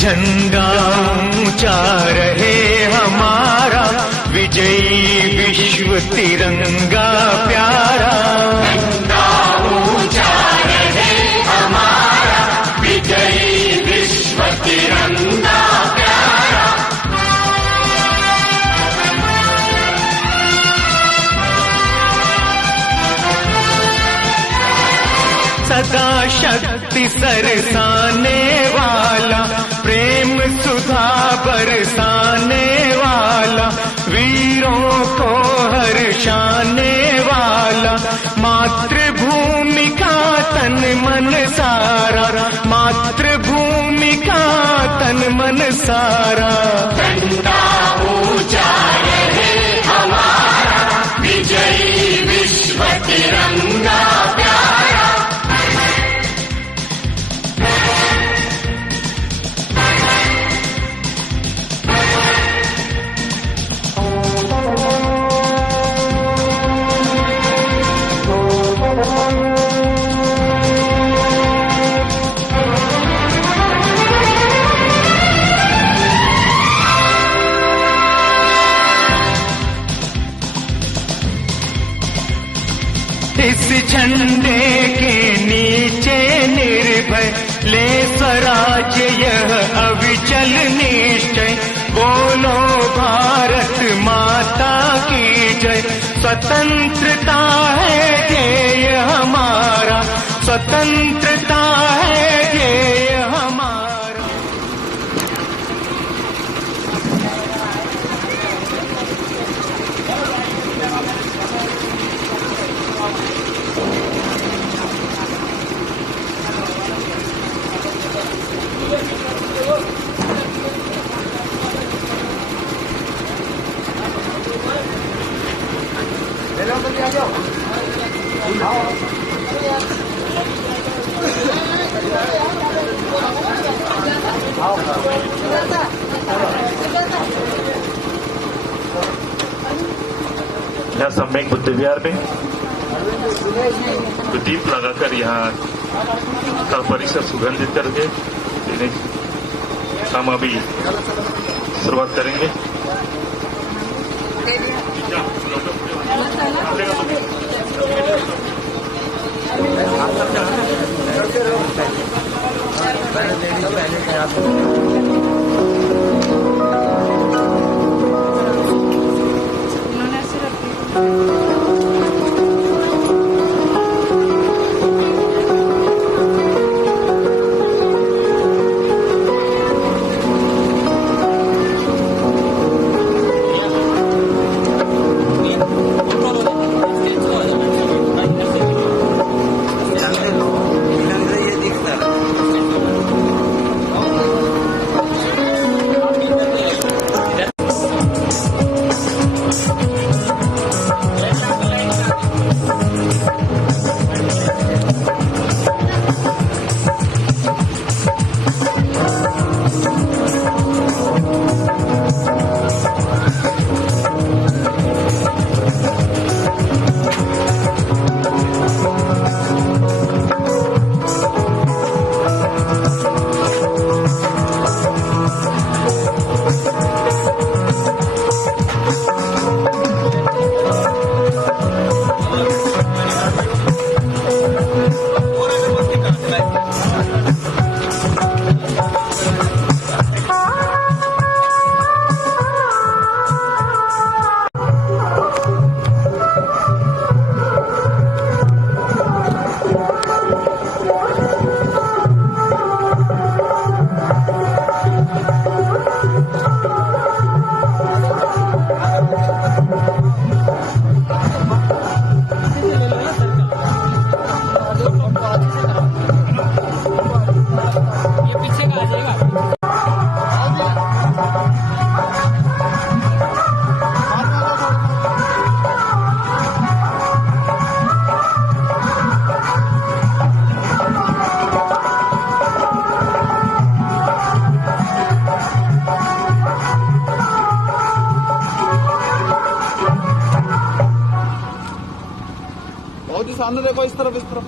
झंडा ऊंचा रहे हमारा, विजयी विश्व तिरंगा प्यारा। झंडा ऊंचा रहे हमारा, विजयी विश्व तिरंगा प्यारा। सदा शक्ति सरसाने वाला, प्रेम सुधा बरसाने वाला, वीरों को हर्षाने वाला, मातृभूमि का तन मन सारा, मातृभूमि का तन मन सारा। झंडा ऊंचा रहे हमारा, विजयी विश्व तिरंगा प्यारा। इस झंडे के नीचे निर्भय ले स्वराज्य यह अविचल निश्चय। बोलो भारत माता की जय। स्वतंत्रता है ध्येय हमारा, स्वतंत्रता है ध्येय हमारा। यहाँ सम्यक बुद्ध विहार में तो दीप लगाकर यहाँ का परिसर सुगंधित करके हम अभी शुरुआत करेंगे। सामने देखो, इस तरफ, इस तरफ।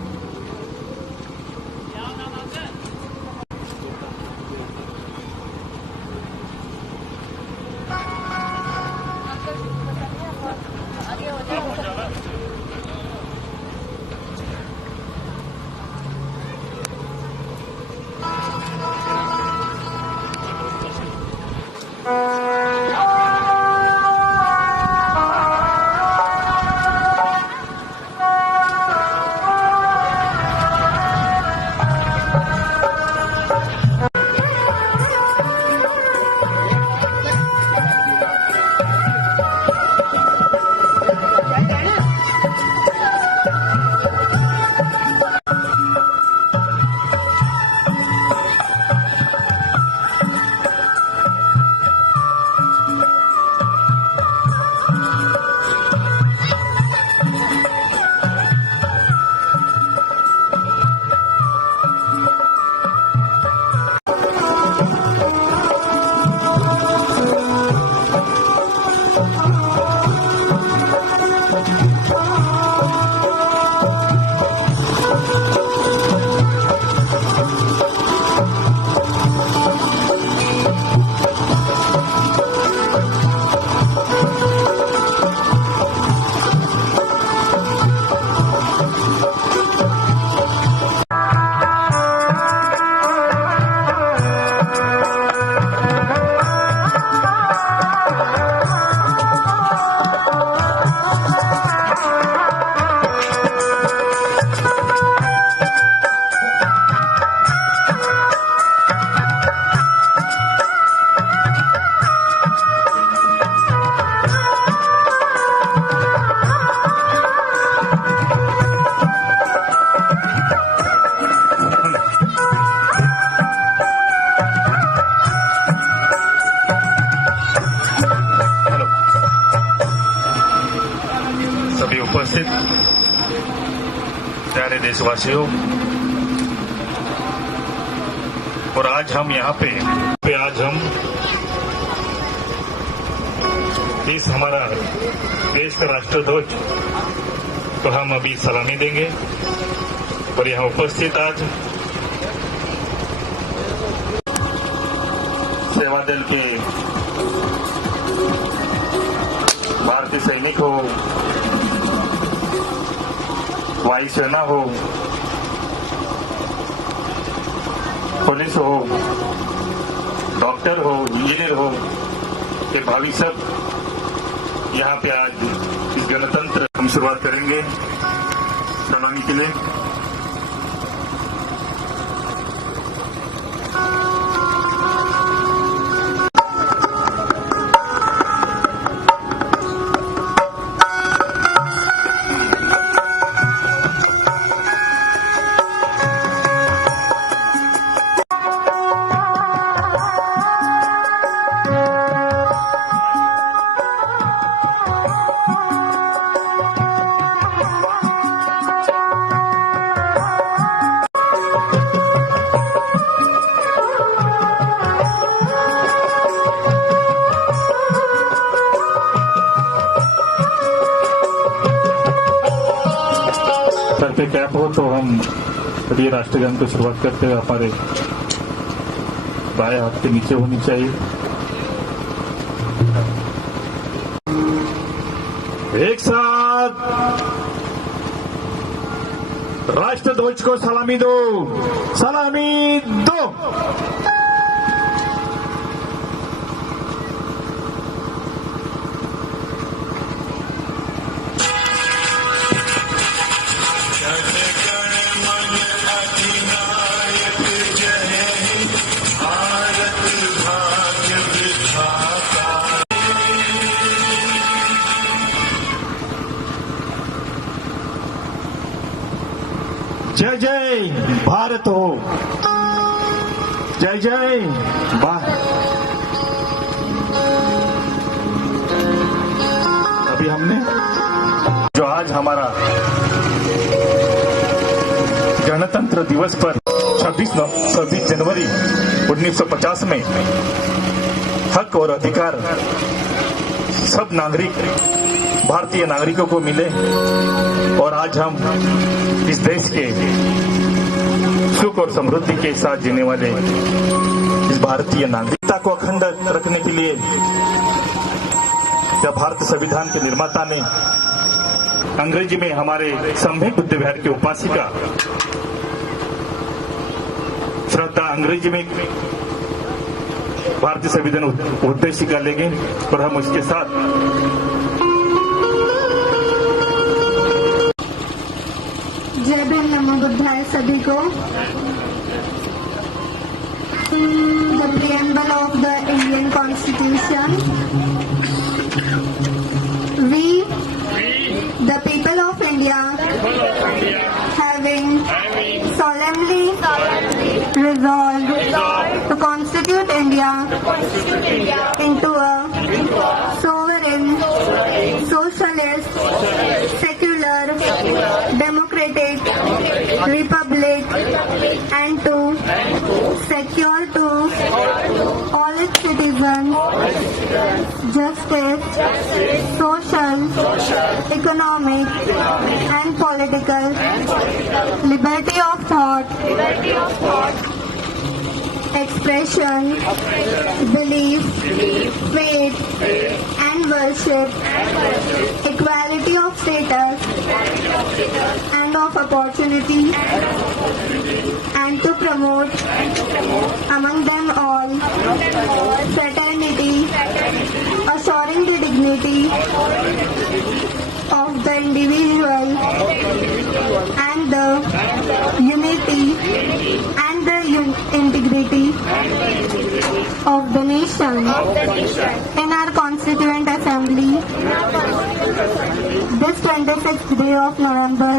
देशवासियों, और आज हम यहाँ पे आज हम इस हमारा देश का राष्ट्रध्वज तो हम अभी सलामी देंगे। और यहाँ उपस्थित आज सेवा दल के भारतीय सैनिक हो, वायुसेना हो, पुलिस हो, डॉक्टर हो, इंजीनियर हो, ये भावी सब यहाँ पे आज इस गणतंत्र हम शुरुआत करेंगे सलामी के लिए। सर पे कैप हो तो हम ये राष्ट्रगान को शुरुआत करते हुए हमारे बाएं हाथ के नीचे होनी चाहिए। एक साथ राष्ट्रध्वज को सलामी दो, सलामी दो। जय जय भारत हो, जय जय भारत। अभी हमने जो आज हमारा गणतंत्र दिवस पर 26 जनवरी 1950 में हक और अधिकार सब नागरिक भारतीय नागरिकों को मिले, और आज हम इस देश के सुख और समृद्धि के साथ जीने वाले इस भारतीय नागरिकता को अखंड रखने के लिए जब भारत संविधान के निर्माता ने अंग्रेजी में हमारे संभव बुद्ध विहार की उपासिका श्रद्धा अंग्रेजी में भारतीय संविधान उद्देशिका ले गए, और हम उसके साथ जय भीम नमो बुद्धाय सभी को। The preamble of the Indian Constitution. We, the people of India, having solemnly resolved to constitute India into a sovereign, socialist, secular, democratic republic, and to secure to all its citizens justice, social, economic, and political liberty of thought, expression, belief, faith, and worship, equality of status and of opportunity, and to promote among them all fraternity, assuring the dignity of the individual and the unity and the integrity of the nation. In our Constituent Assembly, this 26th day of November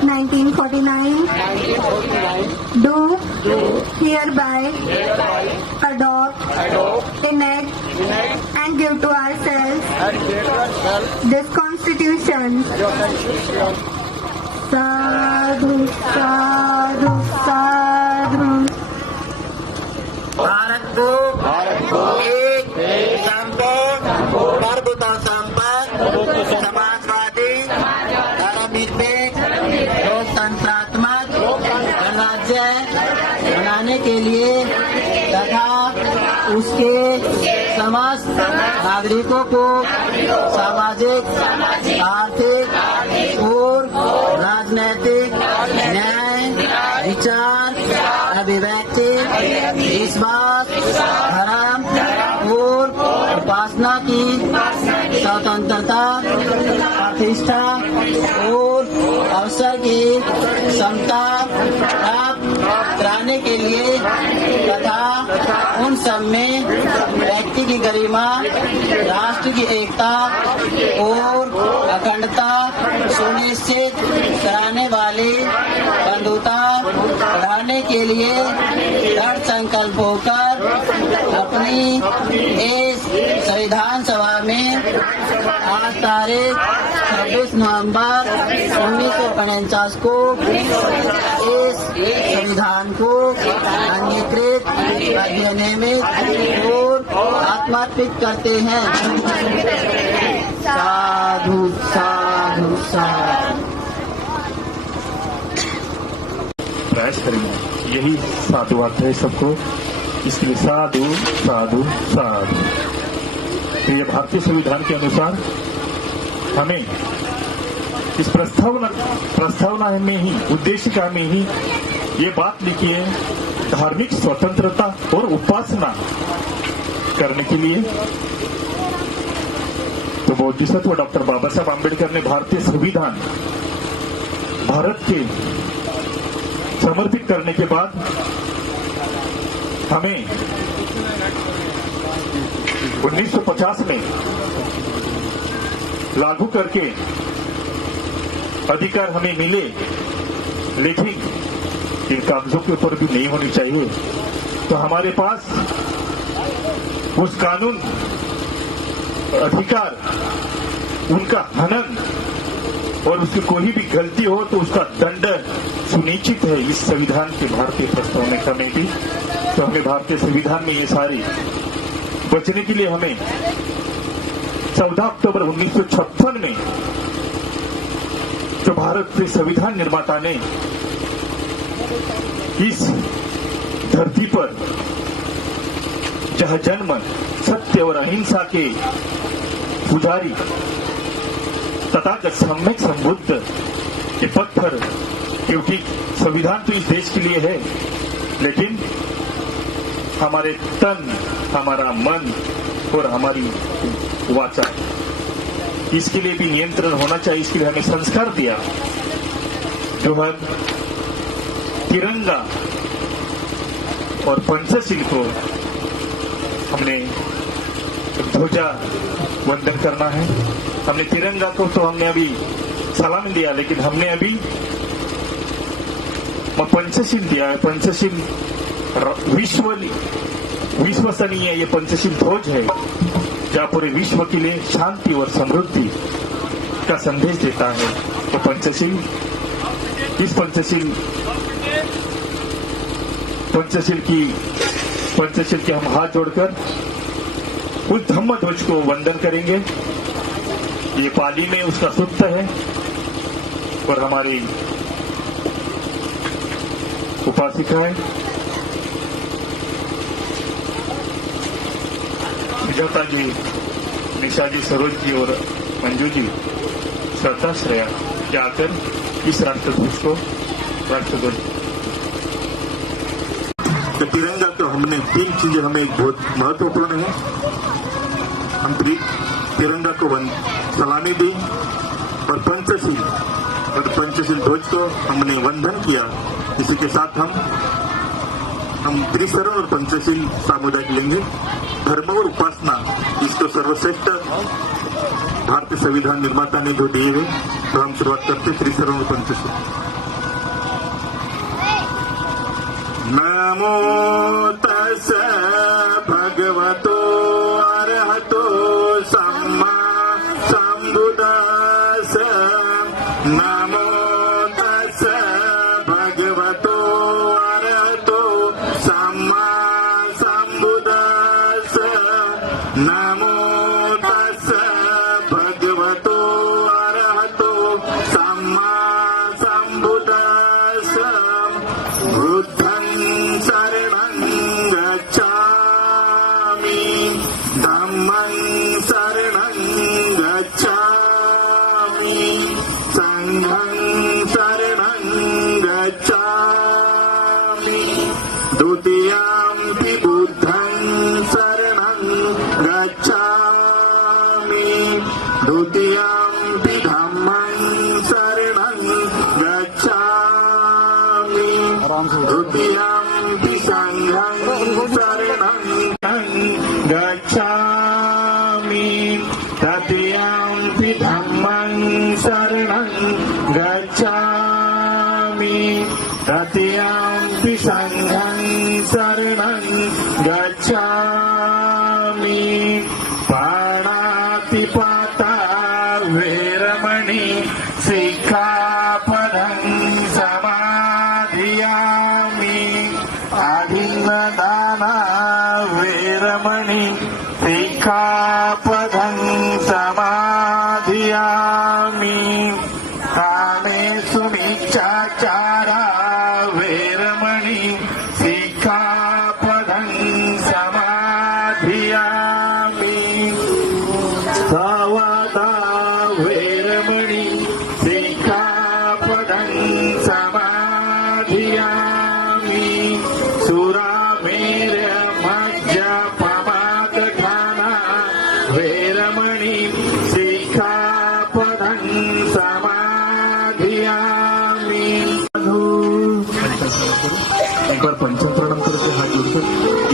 1949, do hereby adopt, enact, and give to ourselves this Constitution, साधु साधु साधु। भारत को एक संपूर्ण प्रभुत्व संपन्न समाजवादी धर्मनिरपेक्ष लोकतंत्रात्मक गणराज्य बनाने के लिए तथा उसके समस्त नागरिकों को सामाजिक आर्थिक और राजनैतिक न्याय विचार अभिव्यक्ति विश्वास धर्म और उपासना की स्वतंत्रता प्रतिष्ठा और अवसर की क्षमता प्राप्त कराने के लिए तथा उन सब में व्यक्ति की गरिमा राष्ट्र की एकता और अखंडता सुनिश्चित कराने वाली बंधुता बढ़ाने के लिए दृढ़ संकल्प होकर अपनी इस संविधान सभा में आज तारीख 26 नवंबर 1949 को इस संविधान को अंगीकृत अधिनियमित और आत्मार्पित करते हैं। साधु साधु साधु। प्रयास करेंगे, यही साधुवाद है सबको, इसलिए साधु साधु साधु। तो ये भारतीय संविधान के अनुसार हमें इस प्रस्तावना में ही, उद्देशिका में ही ये बात लिखी है, धार्मिक स्वतंत्रता और उपासना करने के लिए। तो बोधिसत्व डॉक्टर बाबा साहब आम्बेडकर ने भारतीय संविधान भारत के समर्पित करने के बाद हमें 1950 में लागू करके अधिकार हमें मिले, लेकिन इन कागजों के ऊपर भी नहीं होनी चाहिए। तो हमारे पास उस कानून अधिकार, उनका हनन और उसकी कोई भी गलती हो तो उसका दंड सुनिश्चित है इस संविधान के भारतीय प्रस्तावना में भी। तो हमें भारतीय संविधान में ये सारी बचने के लिए हमें 14 अक्टूबर 1956 में जो भारत के संविधान निर्माता ने इस धरती पर जहां जन्म सत्य और अहिंसा के पुजारी तथागत सम्यक संबुद्ध के पत्थर, क्योंकि संविधान तो इस देश के लिए है, लेकिन हमारे तन, हमारा मन और हमारी वाचा, इसके लिए भी नियंत्रण होना चाहिए। इसके लिए हमें संस्कार दिया, जो है तिरंगा और पंचशील को हमने ध्वजा वंदन करना है। हमने तिरंगा को तो हमने अभी सलामी दिया, लेकिन हमने अभी पंचशील दिया है। पंचशील विश्वसनीय ये पंचशील ध्वज है, जहाँ पूरे विश्व के लिए शांति और समृद्धि का संदेश देता है। तो पंचशील, इस पंचशील के हम हाथ जोड़कर उस धम्म ध्वज को वंदन करेंगे। ये पाली में उसका सूत्र है और हमारी उपासिका है सुजाता जी, निशा जी, सरोज जी और मंजू जी श्रद्धा श्रेया जाकर इस राष्ट्रध्वज को राष्ट्रध्वज। तो तिरंगा तो हमने 3 चीजें हमें बहुत महत्वपूर्ण है। हम तिरंगा को सलामी दी और पंचशील ध्वज को हमने वंदन किया। इसी के साथ हम त्रिशरण और पंचशील सामुदायिक लेंगे। धर्म और उपासना, इसको सर्वश्रेष्ठ भारतीय संविधान निर्माता ने जो दिए है, तो हम शुरुआत करते त्रिशरण और पंचशील। नमो तस्सै भगवतो अरहतो सम्मा सम्बुद्दस्सै। नमो सम्मा सम्बुद्दस्स नमो तस्स भगवतो अरहतो सम्मा सम्बुद्दस्स बुद्धं शरणं गच्छामि धम्मं शरणं गच्छामि संघं शरणं गच्छामि द्वितीयंपि बुद्धं शरणं गच्छामि द्वितीयंपि धम्मं शरणं गच्छामि द्वितीयंपि संघं शरणं गच्छामि तृतीयंपि धम्मं शरणं गच्छामि तृतीयंपि संघं शरणं गच्छामि पाणातिपाता वेरमणि सिक्खापदं समाधियामि आदिन्नदाना वेरमणि सिक्खापदं समाधियामि कामेषु मिच्छाचारा वेरमणि सिक्खापदं समाधियामि सवादा वेरमणि सिक्खापदं समाधियामि सुरामेर मज्जपमादधाना वेरमणि सिक्खापदं समाधियामि। एक बार पंचम प्रणाम करके हाथ जोड़कर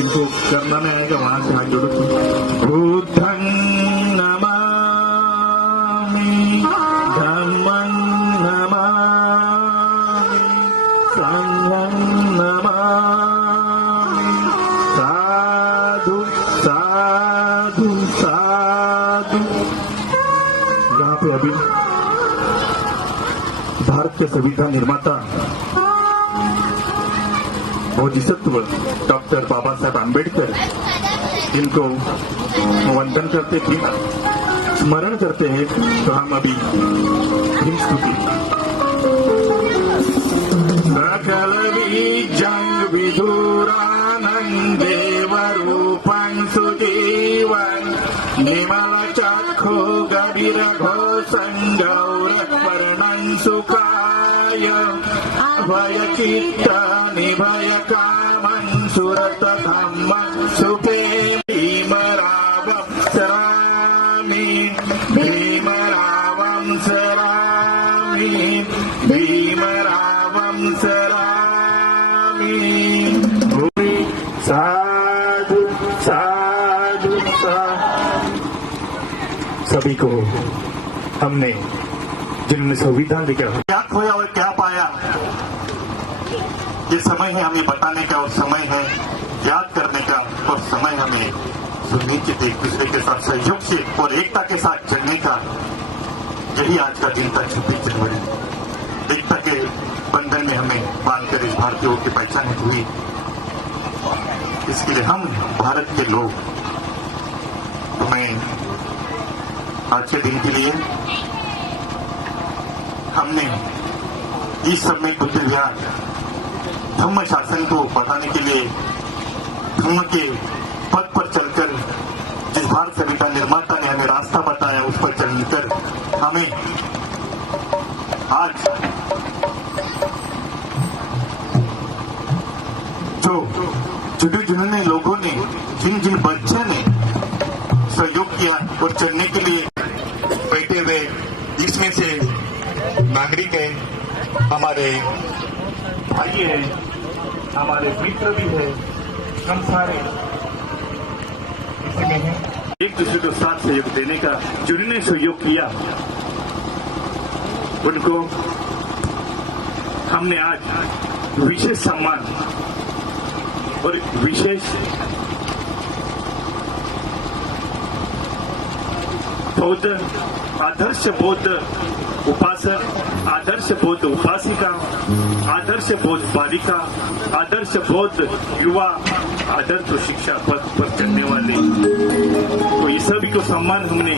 इनको करना नहीं आएगा वहां से हाथ जोड़ो। बुद्धं नमामि धम्मं नमामि संघं नमामि साधु साधु साधु। यहाँ पे अभी भारत के संविधान निर्माता बोधिसत्व डॉक्टर बाबा साहब आम्बेडकर इनको वंदन करते थे, स्मरण करते हैं। तो हम अभी भीम स्तुति सकल बीजं विदुरानन्देव रूपं सुजीवन् निर्मल चक्षु गभीरघोषं गौरवर्णं सुखाय अभयचित्त निभय कामं सुरत धम्मं सुखे भीमरावं सरामि भीमरावं सरामि भीमरावं सरामि। साधु साधु साधु। सभी को हमने जिन्होंने संविधान लिखा क्या खोया और क्या पाया, ये समय है हमें बताने का और समय है याद करने का और समय हमें सुनिश्चित एक दूसरे के साथ सहयोग से और एकता के साथ चलने का। यही आज का दिन था 26 जनवरी। एकता के बंधन में हमें बांधकर इस भारतीयों की पहचान हुई। इसके लिए हम भारत के लोग हमें आज के दिन के लिए हमने इस समय बुद्ध विहार धम्म शासन को बताने के लिए धम्म के पथ पर चलकर जिस भारत संविधान निर्माता ने हमें रास्ता बताया उस पर चलकर हमें आज जो जिन्होंने लोगों ने जिन जिन बच्चों ने सहयोग किया और चलने के लिए बैठे हुए, इसमें से नागरिक है, हमारे भाई है, हमारे मित्र भी है, हम सारे इसी में हैं। एक दूसरे को साथ सहयोग देने का जिन्होंने सहयोग किया उनको हमने आज विशेष सम्मान और विशेष बौद्ध आदर्श बौद्ध उपासना उपासक, आदर्श बौद्ध उपासिका, आदर्श बौद्ध बालिका, आदर्श बौद्ध युवा, आदर्श शिक्षा पथ पर चलने वाले, तो इस सभी को सम्मान हमने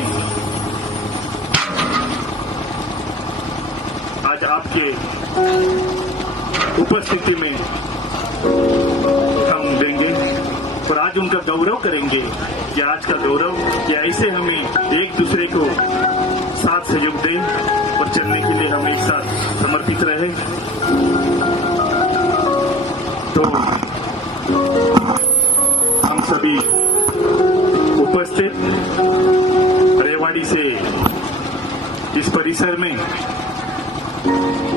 आज आपके उपस्थिति में हम देंगे और आज उनका गौरव करेंगे कि आज का गौरव कि ऐसे हमें एक दूसरे को साथ सहयोग दें और चलने के लिए हम एक साथ समर्पित रहे। तो हम सभी उपस्थित रेवाड़ी से इस परिसर में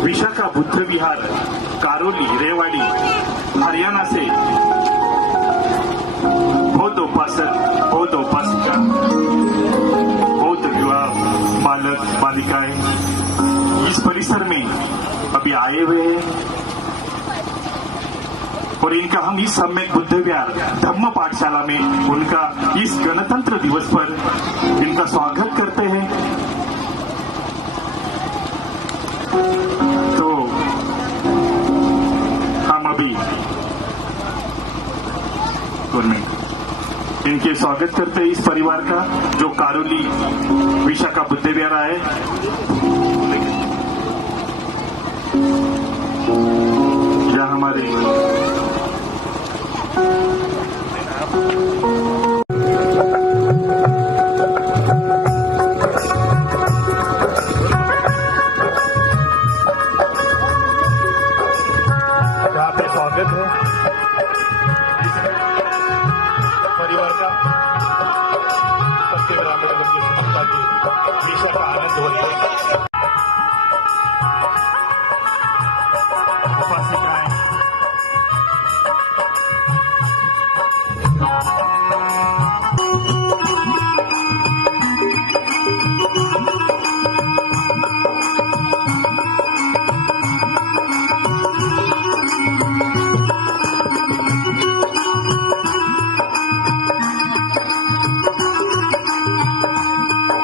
विशाखा बुद्ध विहार कारोली रेवाड़ी हरियाणा से बौद्ध उपासक, बौद्ध उपासिका, बौद्ध युवा, बालक बालिकाएं इस परिसर में अभी आए हुए हैं और इनका हम इस सम्यक बुद्ध विहार धम्म पाठशाला में उनका इस गणतंत्र दिवस पर इनका स्वागत करते हैं। तो हम अभी इनके स्वागत करते हैं इस परिवार का जो कारोली विशाखा बुद्ध विहार आए। या हमारे यहाँ पे स्वागत है परिवार का सबके ग्रामीण की संस्था की विषय का आनंद हो रही है। उपासिकाएं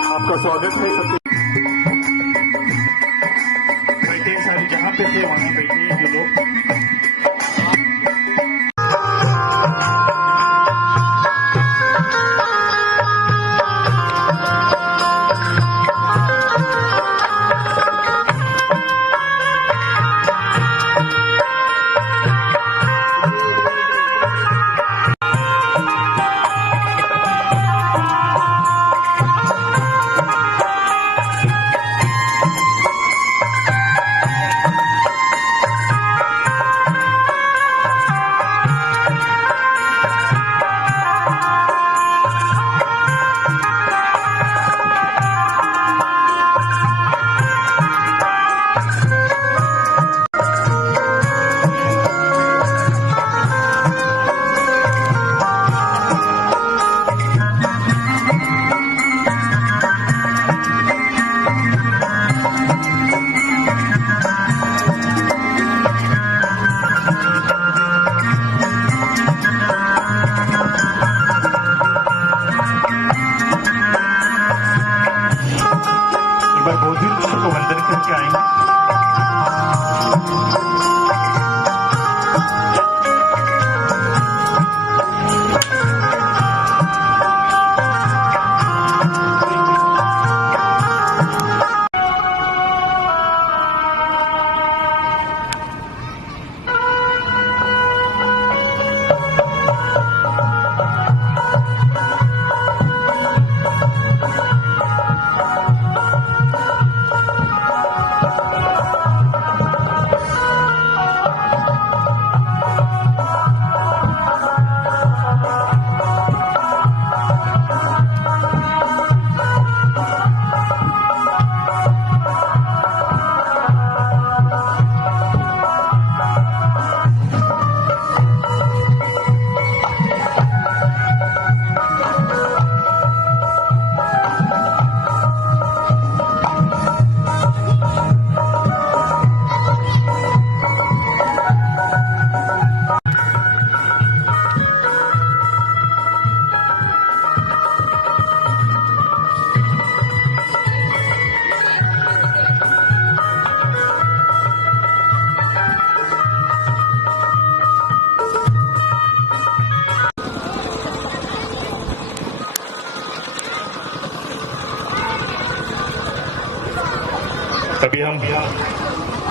आपका स्वागत है। सबके बैठे सारे जहाँ पे थे वहाँ बैठे जो लोग।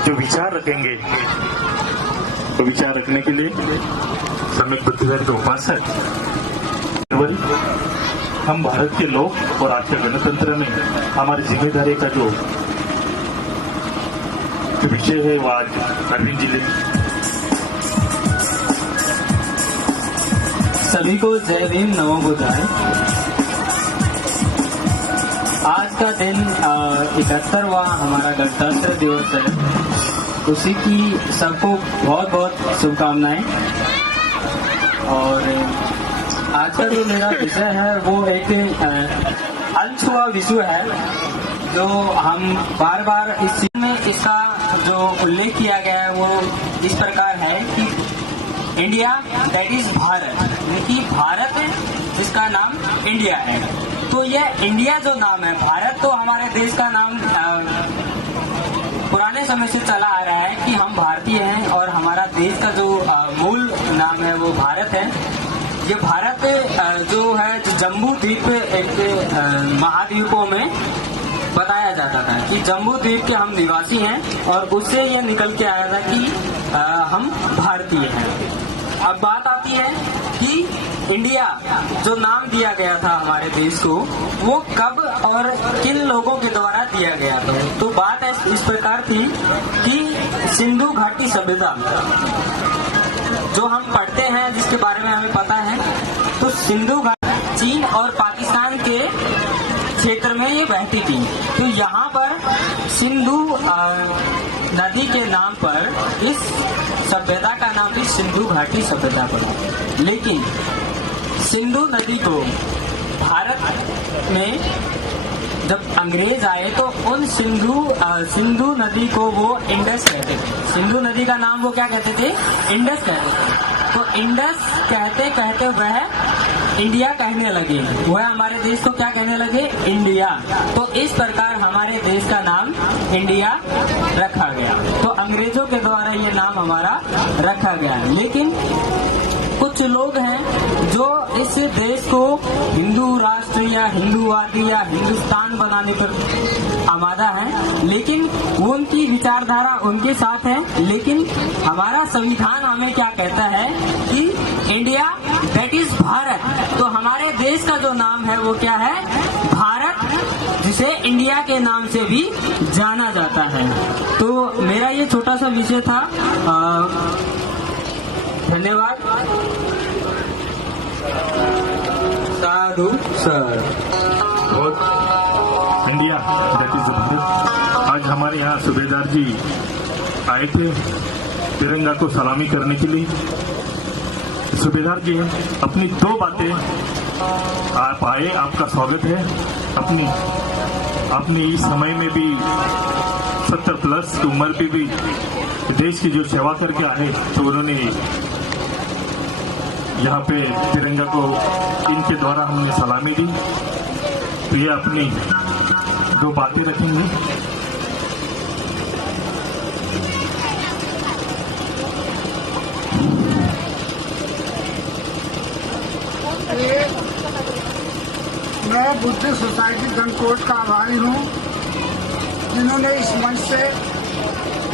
जो विचार रखेंगे, तो विचार रखने के लिए श्रमिक बुद्धिवर्ग के उपासक हम भारत के लोग और आज के गणतंत्र में हमारी जिम्मेदारी का जो विषय है वो आज अरविंद जी ने। सभी को जय भीम, नमो बुद्धाय। आज का दिन 71वां हमारा गणतंत्र दिवस है। उसी की सबको बहुत बहुत शुभकामनाएं। और आज का जो मेरा विषय है वो एक अनछुआ विषय है, जो हम बार बार इस में इसका जो उल्लेख किया गया है वो इस प्रकार है कि इंडिया दैट इज भारत, कि भारत जिसका नाम इंडिया है। तो यह इंडिया जो नाम है, भारत तो हमारे देश का नाम पुराने समय से चला आ रहा है कि हम भारतीय हैं और हमारा देश का जो मूल नाम है वो भारत है। ये भारत जो है जम्बू द्वीप एक महाद्वीपों में बताया जाता था कि जम्बू द्वीप के हम निवासी हैं और उससे ये निकल के आया था कि हम भारतीय हैं। अब बात आती है कि इंडिया जो नाम दिया गया था हमारे देश को, वो कब और किन लोगों के द्वारा दिया गया था। तो बात इस प्रकार थी कि सिंधु घाटी सभ्यता जो हम पढ़ते हैं, जिसके बारे में हमें पता है, तो सिंधु घाटी चीन और पाकिस्तान के क्षेत्र में ये बहती थी। तो यहाँ पर सिंधु नदी के नाम पर इस सभ्यता का नाम भी सिंधु घाटी सभ्यता पड़ा। लेकिन सिंधु नदी को भारत में जब अंग्रेज आए तो उन सिंधु नदी को वो इंडस कहते थे। सिंधु नदी का नाम वो क्या कहते थे? इंडस कहते थे। तो इंडस कहते कहते वह इंडिया कहने लगे, वह हमारे देश को क्या कहने लगे? इंडिया। तो इस प्रकार हमारे देश का नाम इंडिया रखा गया। तो अंग्रेजों के द्वारा ये नाम हमारा रखा गया। लेकिन कुछ लोग हैं जो इस देश को हिंदू राष्ट्र या हिंदूवादी या हिंदुस्तान बनाने पर आमादा है, लेकिन वो उनकी विचारधारा उनके साथ है। लेकिन हमारा संविधान हमें क्या कहता है कि इंडिया दैट इज भारत। तो हमारे देश का जो नाम है वो क्या है? भारत, जिसे इंडिया के नाम से भी जाना जाता है। तो मेरा ये छोटा सा विषय था। धन्यवाद। Sadhu sir. India that is Bharat. आज हमारे यहाँ सूबेदार जी आए थे तिरंगा को सलामी करने के लिए। सूबेदार जी अपनी दो बातें, आप आए, आपका स्वागत है। अपनी इस समय में भी 70 प्लस की उम्र पे भी देश की जो सेवा करके आए, तो उन्होंने यहाँ पे तिरंगा को इनके द्वारा हमने सलामी दी। तो ये अपनी दो बातें रखेंगे। मैं बुद्ध सोसाइटी गणकोट का आभारी हूँ, जिन्होंने इस मंच से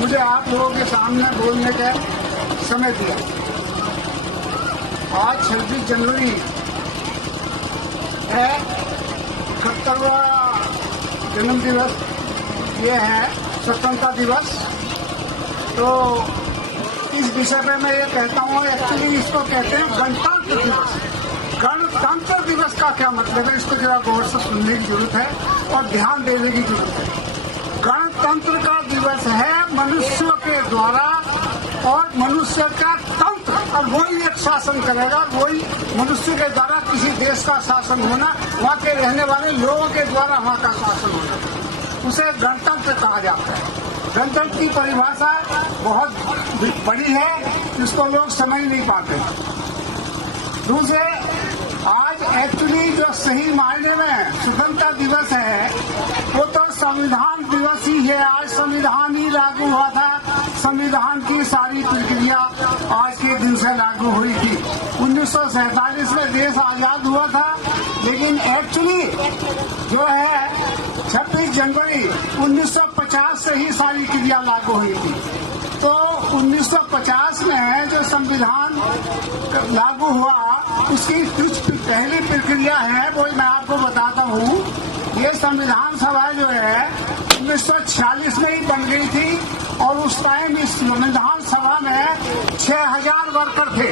मुझे आप लोगों के सामने बोलने का समय दिया। आज 26 जनवरी है, 71वां जन्म दिवस, ये है स्वतंत्रता दिवस। तो इस विषय पे मैं ये कहता हूँ, एक्चुअली इसको कहते हैं गणतंत्र दिवस। गणतंत्र दिवस का क्या मतलब है, इसको जरा गौर से सुनने की जरूरत है और ध्यान देने की जरूरत है। गणतंत्र का दिवस है मनुष्यों के द्वारा और मनुष्य का तंत्र, और वही एक शासन करेगा, वही मनुष्य के द्वारा किसी देश का शासन होना, वहाँ के रहने वाले लोगों के द्वारा वहाँ का शासन होना, उसे गणतंत्र कहा जाता है। गणतंत्र की परिभाषा बहुत बड़ी है, जिसको लोग समझ नहीं पाते। दूसरे, आज एक्चुअली जो सही मायने में स्वतंत्रता दिवस है वो तो संविधान दिवस ही है। आज संविधान ही लागू हुआ था, संविधान की सारी प्रक्रिया आज के दिन से लागू हुई थी। 1947 में देश आजाद हुआ था, लेकिन एक्चुअली जो है 26 जनवरी 1950 से ही सारी क्रिया लागू हुई थी। तो 1950 में जो संविधान लागू हुआ, उसकी कुछ पहली प्रक्रिया है वो मैं आपको बताता हूँ। ये संविधान सभा जो है 1946 में ही बन गई थी और उस टाइम इस संविधान सभा में 6000 वर्कर थे।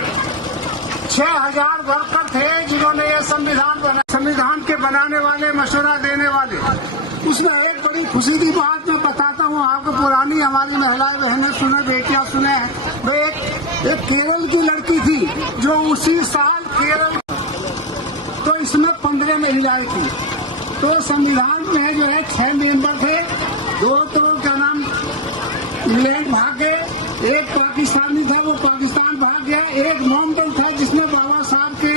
6000 वर्कर थे जिन्होंने ये संविधान बना। संविधान के बनाने वाले, मशवरा देने वाले। उसमें एक बड़ी खुशी की बात मैं बताता हूँ आपको, पुरानी हमारी महिलाएं बहनें सुने, बेटियां सुने। वो एक केरल की लड़की थी जो उसी साल केरल, तो इसमें 15 महिलाएं थी। तो संविधान में जो है 6 मेंबर थे। 2 तो क्या नाम इंग्लैंड भाग गए, एक पाकिस्तानी था वो पाकिस्तान भाग गया, एक मॉम्बल था जिसने बाबा साहब के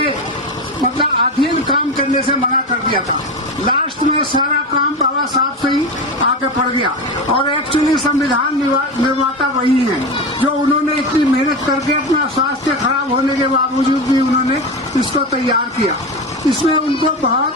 मतलब अधीन काम करने से मना कर दिया था। लास्ट में सारा काम बाबा साहब से ही आके पड़ गया। और एक्चुअली संविधान निर्माता वही हैं जो उन्होंने इतनी मेहनत करके अपना स्वास्थ्य खराब होने के बावजूद भी उन्होंने इसको तैयार किया। इसमें उनको बहुत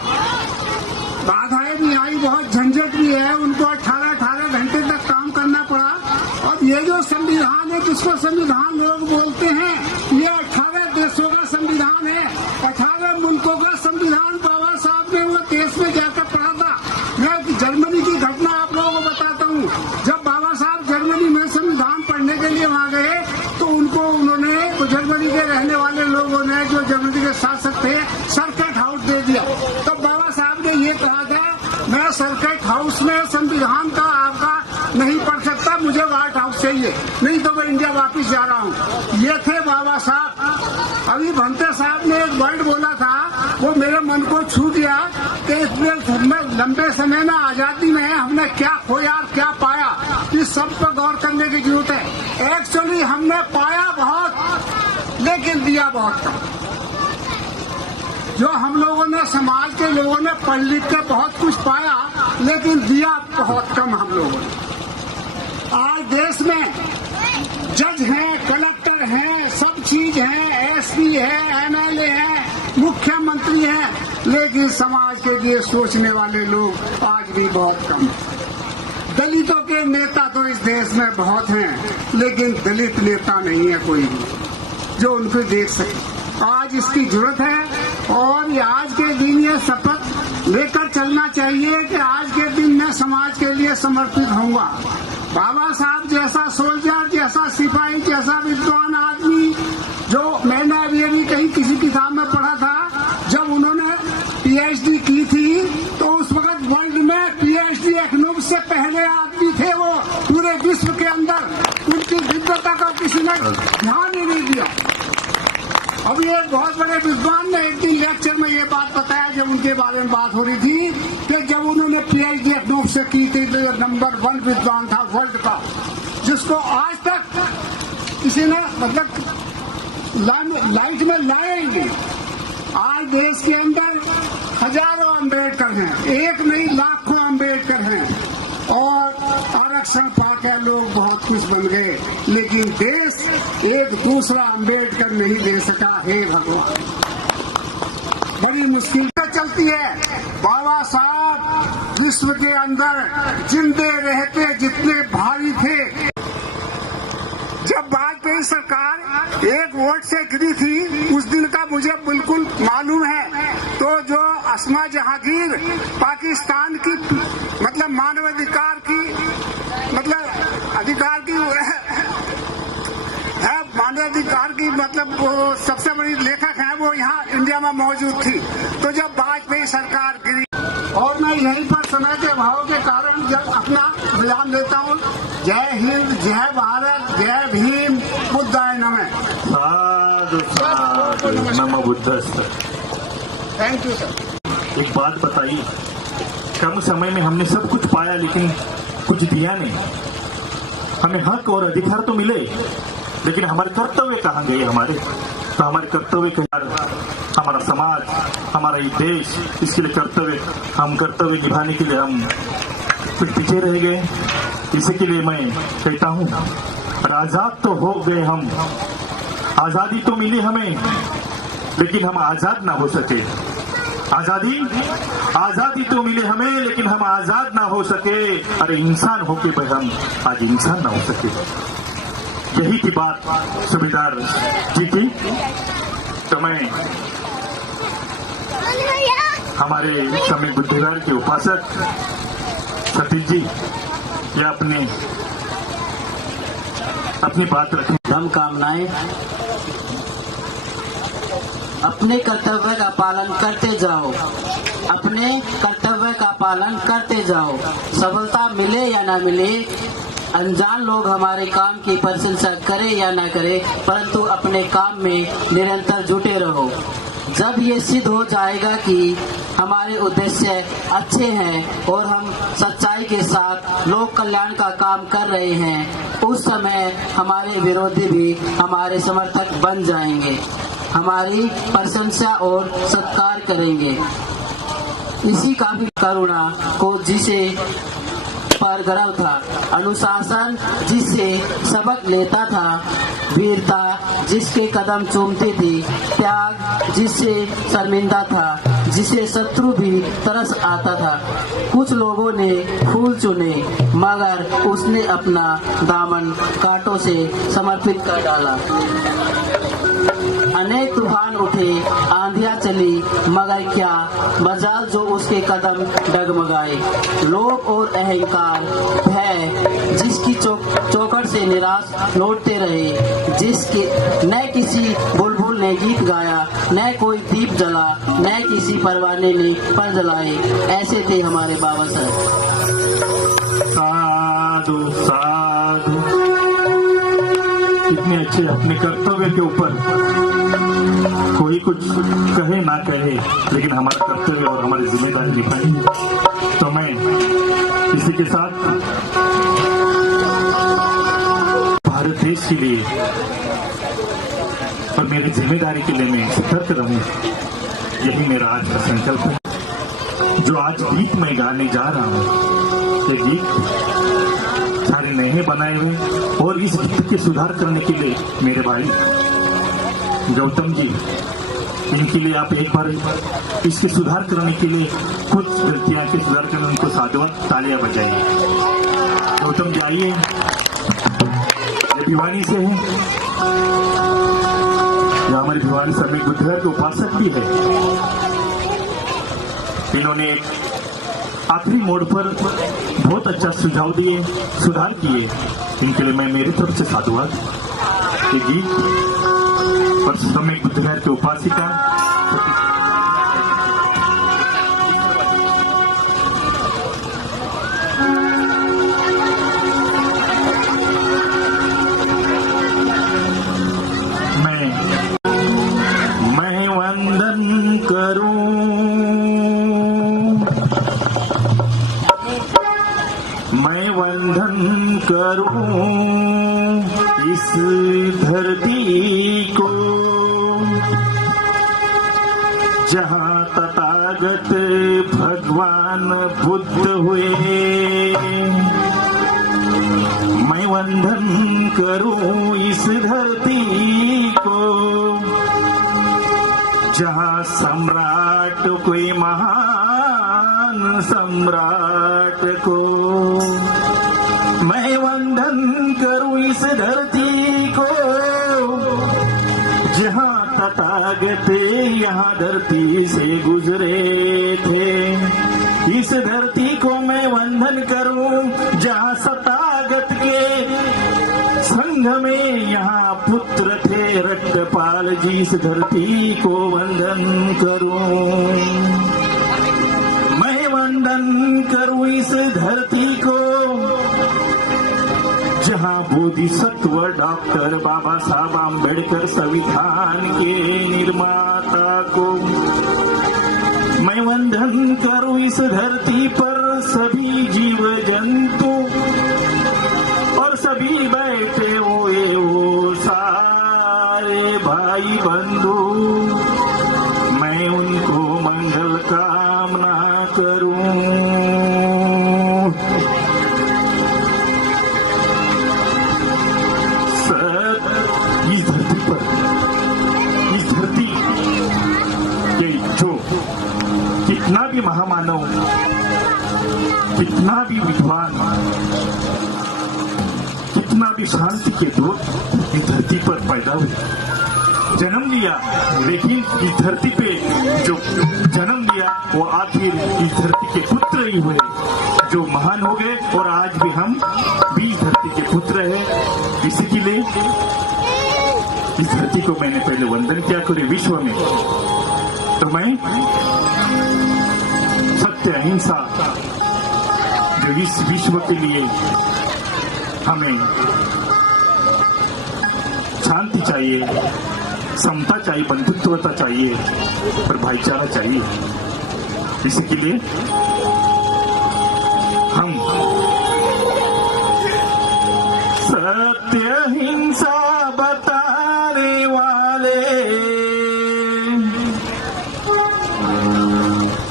बाधाएं भी आई, बहुत झंझट भी है। उनको 18 घंटे तक काम करना पड़ा। और ये जो संविधान है, जिसको संविधान लोग बोलते हैं, ये 18 देशों का संविधान है, 18 मुल्कों का संविधान। बाबा साहब ने वो देश में जाकर पढ़ा था। मैं जर्मनी की घटना आप लोगों को बताता हूँ। जब बाबा साहब जर्मनी में संविधान पढ़ने के लिए वहाँ गए तो उनको उन्होंने जर्मनी के रहने वाले लोगों ने, जो जर्मनी के शासक थे, सर्किट हाउस दे दिया। तब बाबा साहब ने ये कहा था, मैं सर्किट हाउस में संविधान का आपका नहीं पढ़ सकता, मुझे व्हाइट हाउस चाहिए, नहीं तो मैं इंडिया वापस जा रहा हूँ। ये थे बाबा साहब। अभी भंते साहब ने एक वर्ड बोला था, वो मेरे मन को छू गया कि इतने लंबे समय में आजादी में हमने क्या खोया और क्या पाया। इस सब पर गौर करने की जरूरत है। एक्चुअली हमने पाया बहुत, लेकिन दिया बहुत कम। जो हम लोगों ने, समाज के लोगों ने पढ़ लिख के बहुत कुछ पाया, लेकिन दिया बहुत कम हम लोगों ने। आज देश में जज हैं, कलेक्टर हैं, सब चीज है, एसपी है, एमएलए है, मुख्यमंत्री हैं, लेकिन समाज के लिए सोचने वाले लोग आज भी बहुत कम हैं। दलितों के नेता तो इस देश में बहुत हैं, लेकिन दलित नेता नहीं है कोई भी जो उनको देख सके। आज इसकी जरूरत है और ये आज के दिन ये शपथ लेकर चलना चाहिए कि आज के दिन मैं समाज के लिए समर्पित होऊंगा। बाबा साहब जैसा सोल्जर, जैसा सिपाही, जैसा विद्वान आदमी, जो मैंने अभी कहीं किसी किताब में पढ़ा था, जब उन्होंने पीएचडी की थी तो उस वक्त वर्ल्ड में पीएचडी इकोनॉमिक्स से पहले आदमी थे वो पूरे विश्व के अंदर। उनकी विद्वता का किसी ने ध्यान ही नहीं दिया। अभी एक बहुत बड़े विद्वान ने एक दिन लेक्चर में ये बात बताया, जब उनके बारे में बात हो रही थी, कि जब उन्होंने पीएचडी इकोनॉमिक्स से की थी तो नंबर 1 विद्वान था वर्ल्ड का, जिसको आज तक किसी ने मतलब लाइट में लाया ही नहीं। आज देश के अंदर हजारों अम्बेडकर हैं, एक नहीं लाखों अम्बेडकर हैं और आरक्षण पाकर लोग बहुत कुछ बन गए, लेकिन देश एक दूसरा अम्बेडकर नहीं दे सका। हे भगवान, बड़ी मुश्किल से चलती है। बाबा साहब विश्व के अंदर जिंदे रहते जितने भारी थे। जब वाजपेयी सरकार एक वोट से गिरी थी, उस दिन का मुझे बिल्कुल मालूम है। तो जो अस्मा जहांगीर पाकिस्तान की मतलब मानवाधिकार की मतलब अधिकार की है, मानवाधिकार की मतलब वो सबसे बड़ी लेखक है, वो यहाँ इंडिया में मौजूद थी। तो जब वाजपेयी सरकार गिरी, और मैं यहीं पर समय के अभाव के कारण जब अपना विराम लेता हूँ। जय हिंद, जय भारत, जय भीम, बुद्धाय नमः। नमो बुद्धाय। Thank you sir. एक बात बताइए, कम समय में हमने सब कुछ पाया लेकिन कुछ दिया नहीं। हमें हक और अधिकार तो मिले, लेकिन हमारे कर्तव्य कहाँ गए हमारे? तो हमारे कर्तव्य के हमारा समाज, हमारा ये देश, इसके लिए कर्तव्य निभाने के लिए हम कुछ पीछे रह गए। इसी के लिए मैं कहता हूँ, और आजाद तो हो गए हम, आजादी तो मिली हमें, लेकिन हम आजाद ना हो सके। आजादी तो मिली हमें, लेकिन हम आजाद ना हो सके। अरे इंसान होके भाई हम आज इंसान ना हो सके। यही की बात सूबेदार जी की। तो मैं हमारे समय बुद्धिवार के उपासक सतीश जी या अपनी बात रखें। धर्म कामनाएं अपने कर्तव्य का पालन करते जाओ, अपने कर्तव्य का पालन करते जाओ। सफलता मिले या ना मिले, अनजान लोग हमारे काम की प्रशंसा करे या ना करे, परंतु अपने काम में निरंतर जुटे रहो। जब ये सिद्ध हो जाएगा कि हमारे उद्देश्य अच्छे हैं और हम सच्चाई के साथ लोक कल्याण का काम कर रहे हैं, उस समय हमारे विरोधी भी हमारे समर्थक बन जाएंगे, हमारी प्रशंसा और सत्कार करेंगे। इसी का भी करुणा को जिसे पर गर्व था, अनुशासन जिससे सबक लेता था, वीरता जिसके कदम चूमती थी, त्याग जिससे शर्मिंदा था, जिसे शत्रु भी तरस आता था। कुछ लोगों ने फूल चुने, मगर उसने अपना दामन कांटों से समर्पित कर डाला। अनेक तूफान उठे, आंधियां चली, मगर क्या मजाल जो उसके कदम डगमगाए। लोभ और अहंकार, भय जिसकी चौकट से निराश लौटते रहे, जिसके न किसी बुलबुल ने गीत गाया, न कोई दीप जला, न किसी परवाने ने पर जलाए। ऐसे थे हमारे बाबा साहब। साधु साधु, कितने अच्छे अपने कर्तव्य के ऊपर कोई कुछ कहे ना कहे, लेकिन हमारा कर्तव्य और हमारी जिम्मेदारी निभाएंगे। तो मैं इसी के साथ भारत देश के लिए और मेरी जिम्मेदारी के लिए मैं सतर्क रहूं, यही मेरा आज का संकल्प है। जो आज गीत मैं गाने जा रहा हूं, ये गीत सारे नए बनाए हुए, और इस गीत के सुधार करने के लिए मेरे भाई गौतम जी, इनके लिए आप एक बार इसके सुधार करने के लिए कुछ गलतियां के सुधार करने उनको साधुवाद तालियां बजाइए। गौतम जी आइए, ये भिवानी से है, ये हमारे भिवानी सर में बुद्धिवार के उपासक भी है। इन्होंने आखिरी मोड़ पर बहुत अच्छा सुझाव दिए, सुधार किए, इनके लिए मैं मेरी तरफ से साधुवाद। ये गीत और समय बुद्धिवार के उपासिका मैं वंदन करूं, मैं वंदन करूं इस धरती को, जहाँ तथागत भगवान बुद्ध हुए। मैं वंदन करूं इस धरती को, जहाँ सम्राट कोई महान सम्राट को। मैं वंदन करूं इस धरती को, जहाँ तथागत यहाँ धरती से गुजरे थे। इस धरती को मैं वंदन करूं, जहाँ तथागत के संग में यहाँ पुत्र थे रट्टपाल जी। इस धरती को वंदन करूं, मैं वंदन करूं इस धरती को, जहाँ बोधिसत्व डॉक्टर बाबा साहब आम्बेडकर संविधान के निर्माता को। मैं वंदन करूं इस धरती पर सभी जीव जंतु और सभी बैठे हुए वो सारे भाई बंधु। मैं उनको मंगल कामना करूं। जो कितना भी महामानव, कितना भी विद्वान, कितना भी शांति के दूत इस धरती पर पैदा हुए, जन्म लिया, लेकिन इस धरती पे जो जन्म लिया वो आखिर इस धरती के पुत्र ही हुए, जो महान हो गए। और आज भी हम भी इस धरती के पुत्र हैं। इसी के लिए इस धरती को मैंने पहले वंदन किया पूरे विश्व में। तो मैं सत्य अहिंसा जो इस विश्व के लिए हमें शांति चाहिए, समता चाहिए, बंधुत्वता चाहिए और भाईचारा चाहिए। इसी के लिए हम सत्य अहिंसा बताने वाले,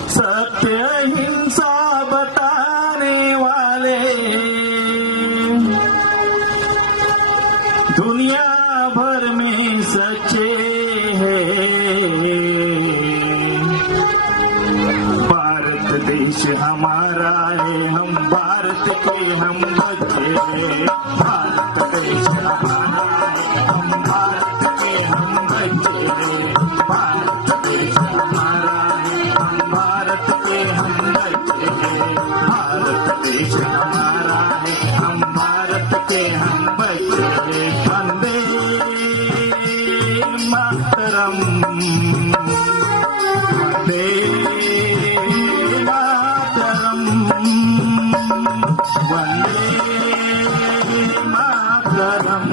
सत्य अहिंसा बताने वाले दुनिया भर में सच्चे हैं। भारत देश हमारा है, हम भारत के हम बच्चे हैं। भारत देश हमारा है, हम भारत के हम बच्चे हैं। भारत देश हमारा है, हम भारत के हम बच्चे हैं। भारत देश हमारा है, हम भारत के हम बच्चे हैं। वंदे मातरम, वंदे मातरम, वंदे मातरम,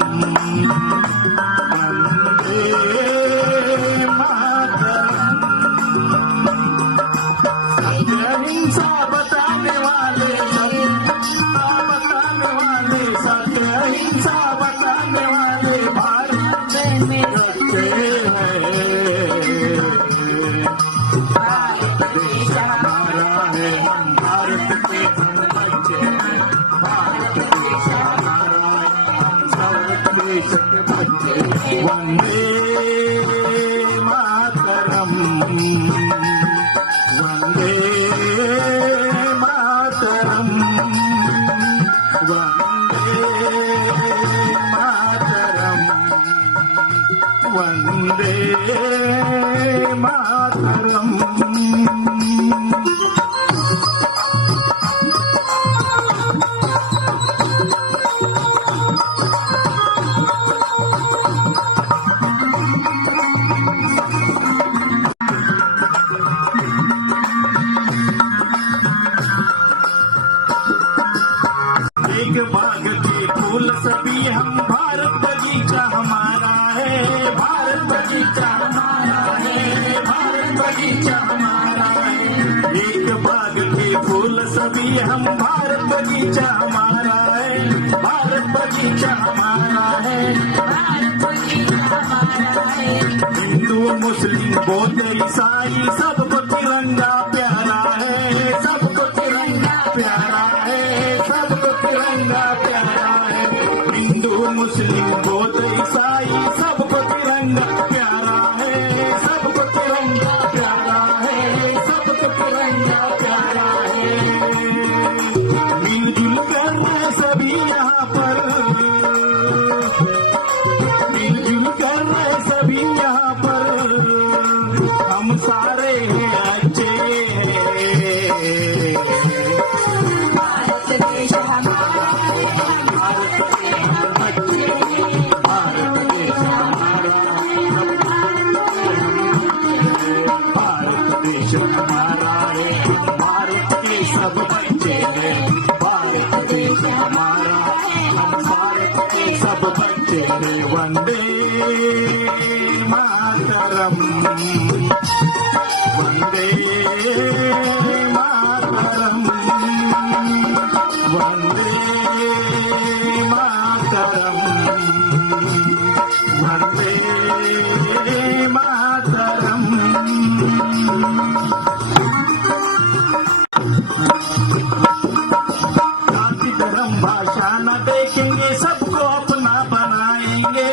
वंदे मातरम। सत्य अहिंसा बताने वाले, सत्य बताने वाले, सत्य अहिंसा बताने वाले भारत में रखते हैं। भारत देश हमारा है, हम भारत के हम बच्चे हैं। भारत देश हमारा है, हम सब देश के बच्चे हैं। वंदे मातरम, वंदे मातरम, वंदे मातरम, वंदे मातरम। एक बाग के फूल सभी हम, भारत बगीचा हमारा है। भारत बगीचा हमारा है, भारत बगीचा हमारा है। एक बाग के फूल सभी हम, भारत बगीचा हमारा है। भारत बगीचा हमारा है, भारत बगीचा हमारा है। हिंदू मुस्लिम बौद्ध ईसाई सबको तिरंगा प्यारा है, सबको तिरंगा प्यारा है, सबको तिरंगा प्यारा है। हिंदू मुस्लिम बौद्ध ईसाई सबको तिरंगा प्यारा है, सबको तिरंगा प्यारा है, सबको तिरंगा प्यारा है। मिलजुल कर सभी यहाँ पर, मिलजुल कर सभी यहाँ पर, हम सारे अच्छे हैं। भारत देश हमारा है, भारत के हम बच्चे हैं। भारत देश हमारा है, भारत देश हमारा है, भारत के सब बच्चे हैं। भारत देश हमारा है, हम भारत के सब बच्चे हैं। वंदे मातरम, वंदे मातरम, वंदे मातरम, वंदे मातरम। जाति धर्म भाषा न देखेंगे, सबको अपना बनाएंगे,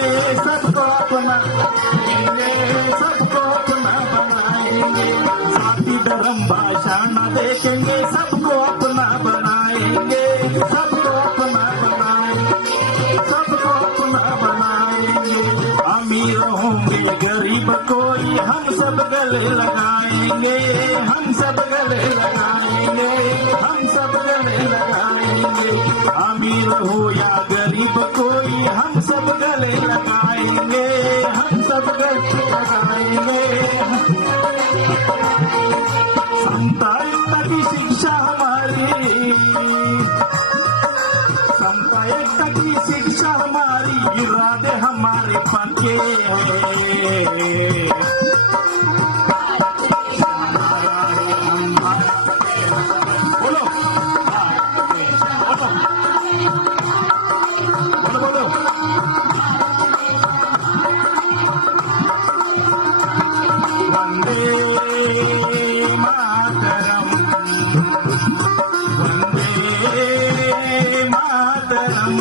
धर्म भाषा न देखेंगे, सबको अपना बनाएंगे, सबको अपना बनाएंगे, सबको अपना बनाएंगे। अमीर होंगे गरीब कोई, हम सब गले लगाएंगे, हम सब गले लगाएंगे, हम सब गले लगाएंगे। अमीर हो या गरीब कोई, हम सब गले लगाएंगे, हम सब गले लगाएंगे। समता की शिक्षा हमारी, समता की शिक्षा हमारी, इरादे हमारे पक्के हैं। बोलो बोलो बोलो। वंदे मातरम, वंदे मातरम,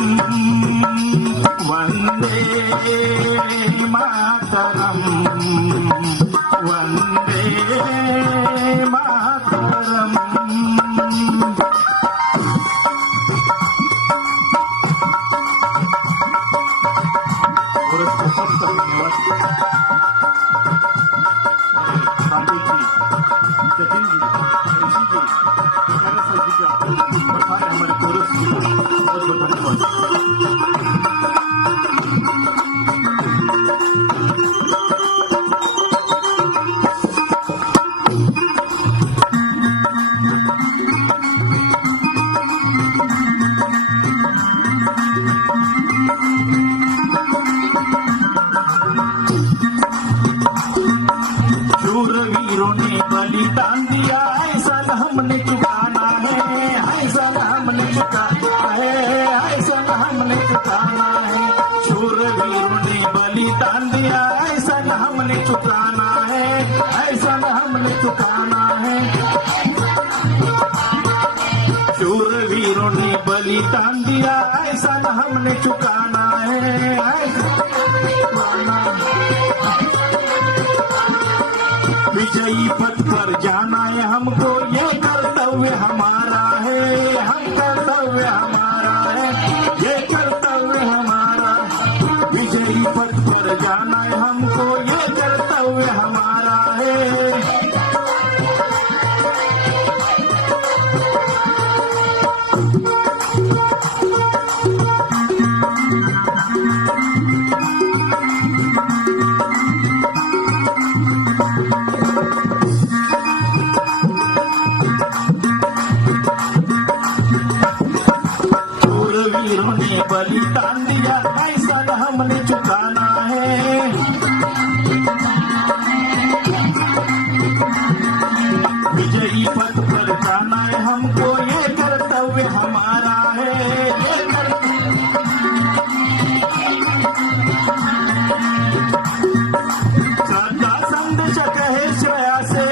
वंदे मातरम, वंदे मातरम। शूरवीरों ने बलिदान दिया, ऐसा न हमने चुकाना है, ऐसा न हमने चुकाना है, ऐसा न हमने चुकाना है। शूरवीरों ने बलिदान दिया, ऐसा न हमने चुकाना है, ऐसा न हमने चुकाना है। शूरवीरों ने बलिदान दिया, ऐसा न हमने चुकाना है, ऐसा चुकाना है। विजयी पथ पर जाना है हमको, ये कर्तव्य हमारा है, हम कर्तव्य हमारा है, ये कर्तव्य हमारा। विजयी पथ पर जाना है हमको, ये कर्तव्य हमारा है। वीरों ने बलिदान दिया, ऐसा न हमने चुकाना है। विजयी पथ पर जाना है हमको, ये कर्तव्य हमारा है, ये सदा संदेश कहे श्रेया से,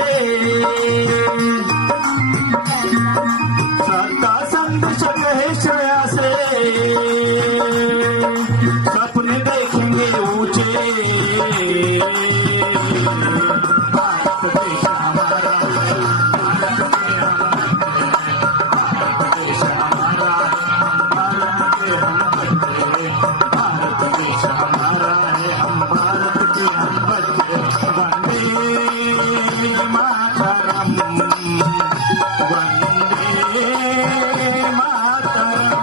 सदा संदेश कहे श्रेया से। सपने देखेंगे ऊंचे, भारत देश हमारा, भारत देश हमारा, भारत के हम बच्चे, भारत देश हमारा है, हम भारत के हम बच्चे। वंदे मातरम, वंदे मातरम,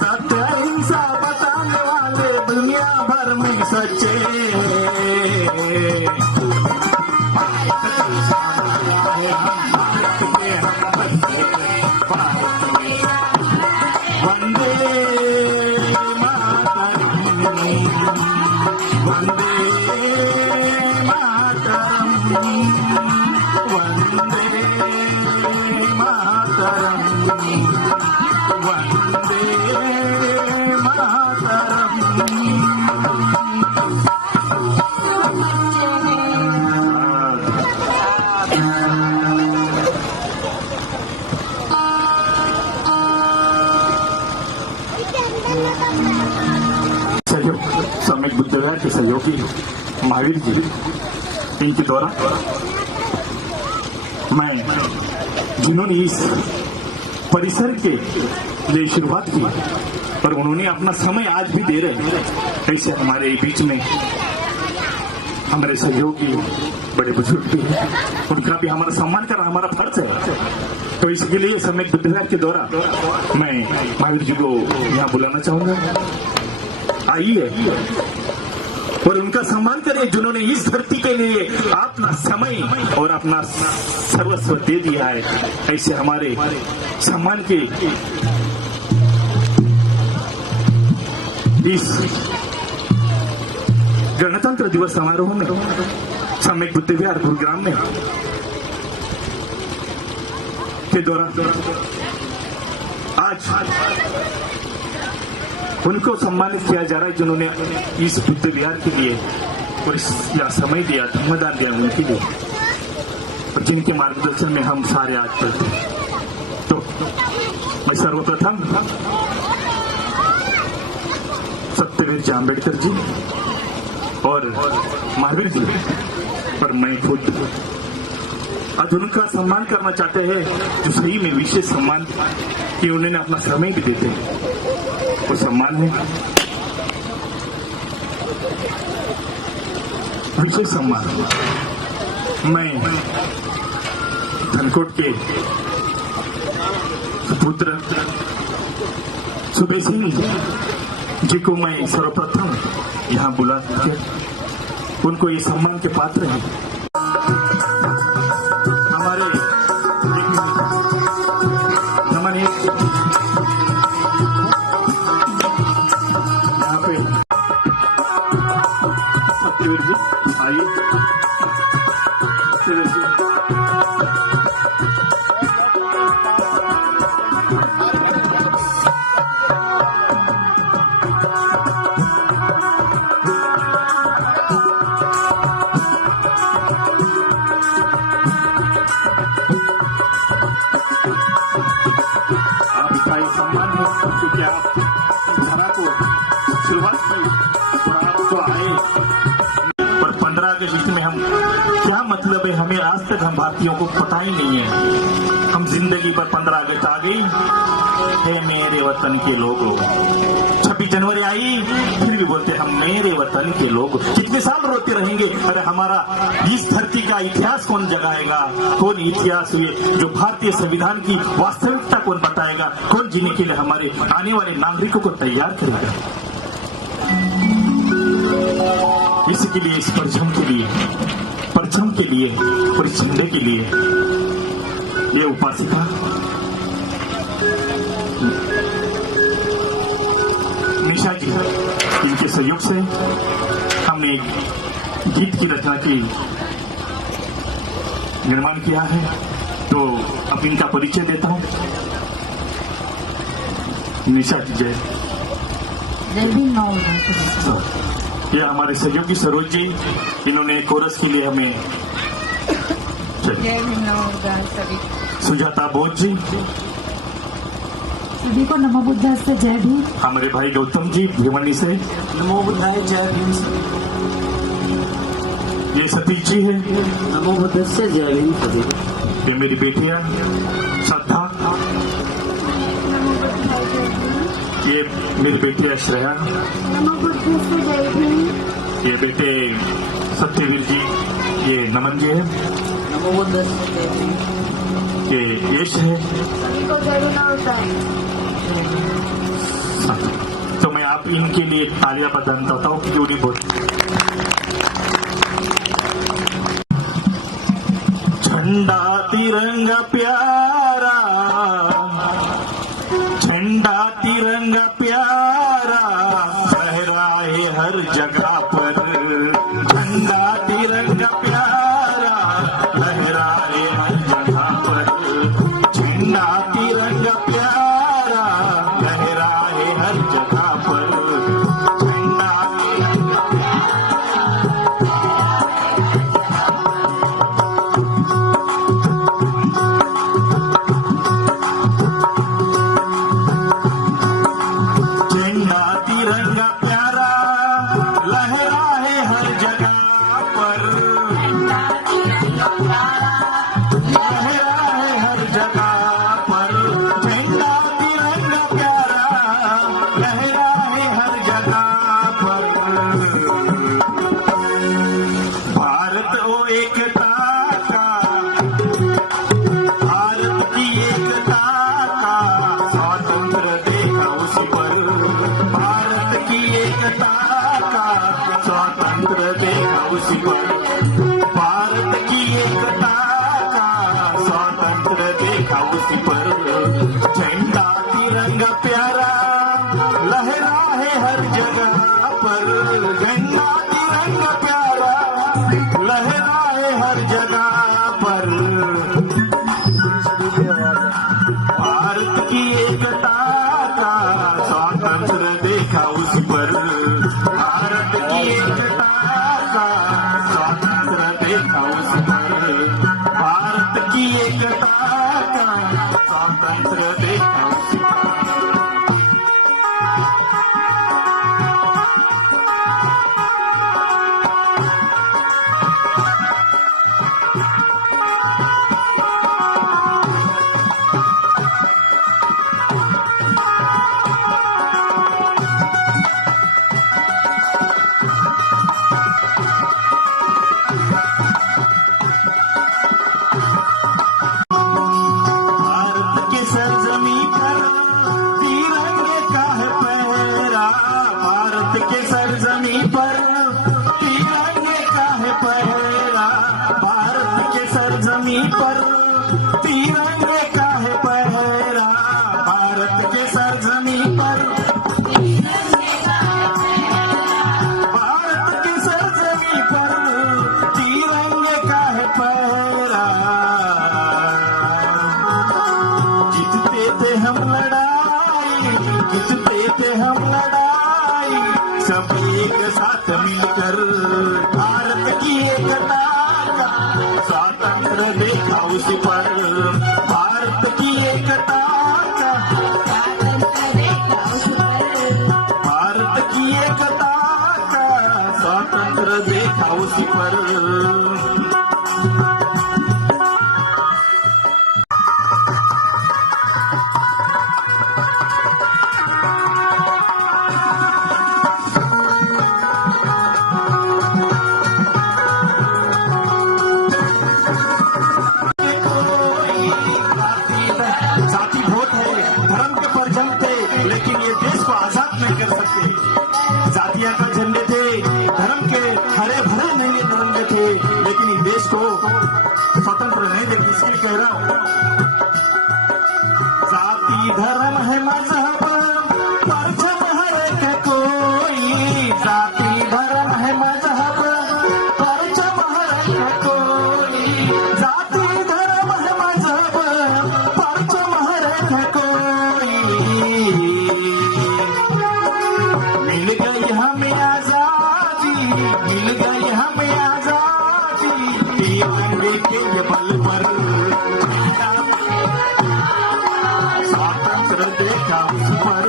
सत्य हिंसा बताने वाले दुनिया भर में सच्चे। वंदे मातरम, वंदे मातरम, वंदे मातरम, वंदे मातरम। इनके सहयोगी महावीर जी, इनके द्वारा मैं जिन्होंने इस परिसर के लिए शुरुआत की और उन्होंने अपना समय आज भी दे रहे हैं, ऐसे हमारे बीच में हमारे सहयोगी बड़े बुजुर्ग भी हैं, उनका भी हमारा सम्मान करना हमारा फर्ज है। तो इसके लिए सम्यक बुद्धिवार के द्वारा मैं महावीर जी को यहाँ बुलाना चाहूंगा। आइए और उनका सम्मान करें जिन्होंने इस धरती के लिए अपना समय और अपना सर्वस्व दे दिया है। ऐसे हमारे सम्मान के इस गणतंत्र दिवस समारोह में सम्यक बुद्ध विहार गुरुग्राम में के दौरान आज उनको सम्मानित किया जा रहा है जिन्होंने इस बुद्ध विहार के लिए और समय दिया, धर्मदान दिया उनके लिए, और जिनके मार्गदर्शन में हम सारे आज चलते हैं। तो मैं सर्वप्रथम सत्यवीर जी अम्बेडकर जी और महावीर जी पर मैं खुद आज उनका सम्मान करना चाहते हैं, जो सही में विशेष सम्मान कि उन्होंने अपना समय भी देते हैं, वो सम्मान है विशेष सम्मान। मैं धनकोट के पुत्र सुबेश सिंह जी को मैं सर्वप्रथम यहाँ बुला के उनको ये सम्मान के पात्र हैं। हमारे नमनीय यहाँ पे सत्यवीर जी आइए। क्योंकि आप धारा को शुरुआत की और आप तो आए, पर 15 अगस्त में हम क्या मतलब है, हमें आज तक हम भारतीयों को पता ही नहीं है। हम जिंदगी पर 15 अगस्त आ गई है मेरे वतन के लोगों, 26 जनवरी आई फिर भी बोलते हम मेरे वतन के लोग। कितने साल रोते रहेंगे? अरे हमारा इस धरती का इतिहास कौन जगाएगा? कौन इतिहास हुए जो भारतीय संविधान की वास्तविकता कौन बताएगा? कौन जीने के लिए हमारे आने वाले नागरिकों को तैयार करेगा? इसके लिए, इस परचम के लिए और इस झंडे के लिए ये उपासिका निशा जी, इनके सहयोग से हमने एक गीत की रचना की निर्माण किया है। तो अब इनका परिचय देता हूँ। निशा जी जय। ये हमारे सहयोगी सरोज जी, इन्होंने कोरस के लिए हमें। सुजाता बोध जी, सभी को नमो बुद्धाय से जय भीम। हमारे भाई गौतम जी भिमनी से नमो बुद्धाय जय भीम। ये सतीश जी है, नमो बुद्धाय से जय भीम। ये मेरी बेटियां श्रद्धा, ये मेरी बेटी श्रेया, नमो बुद्धाय से जय भीम। ये बेटे सत्यवीर जी, ये नमन जी है, नमो बुद्धाय से जय भीम। ये यश है। सभी को जय भीम होता है। तो मैं आप इनके लिए तालियां बजाता हूँ क्यों नहीं बोल। झंडा तिरंगा प्यारा, झंडा तिरंगा प्यारा लहराए हर जगह पर, झंडा तिरंगा प्यारा लहराए हर जगह पर, झंडा तिरंगा प्यारा लहराए हर जगह पर, झंडा झंडा तिरंगा प्यारा लहराए हर जगह पर, लहरा है हर जगह पर, झंडा तिरंगा प्यारा लहरा है हर जगह पर। भारत ओ एकता का, भारत की एकता का स्वातंत्र देखा उस पर, भारत की एकता का स्वातंत्र देखा उस पर, भारत की एकता का स्वातंत्र देखा उस पर। झंडा तिरंगा प्यारा लहरा है हर जगह पर, झंडा तिरंगा प्यारा लहरा है हर जगह पर। भारत की एकता का स्वातंत्र देखा उस पर, भारत की एकता का स्वातंत्र देखा उस पर, भारत की एकता का स्वातंत्र देखा उस पर। भारत के सरजमी पर तिरंगे का है पहरा, भारत के सरजमी पर तिरंगे का है पहरा, भारत के सरजमी पर तिरंगे का है पहरा, भारत के सरजमी पर, भारत के सरजमी पर तिरंगे का है पहरा। जीतते थे हम लड़ाई, जीतते थे हम लड़ाई, सब एक साथ मिलकर भारत की एकता का स्वातंत्र देखा उस पर, भारत की एकता का, भारत की एकता का स्वातंत्र देखा उस पर। जाति वोट है, धर्म के परचम थे, लेकिन ये देश को आजाद नहीं कर सकते। जातियां का झंडे थे, धर्म के हरे भरे नहीं तिरंगे थे, लेकिन इस देश को स्वतंत्र नहीं देते। इसलिए कह रहा हूं, जाति धर्म है मजहब परचम हर एक कोई, जाति धर्म है मजहब परचम हर एक कोई, जाति धर्म है मजहब परचम हर एक कोई। मिल गई हमें आजादी, मिल गई हमें आजादी, तिरंगे के ये बल पर स्वातंत्र देखा उस पर,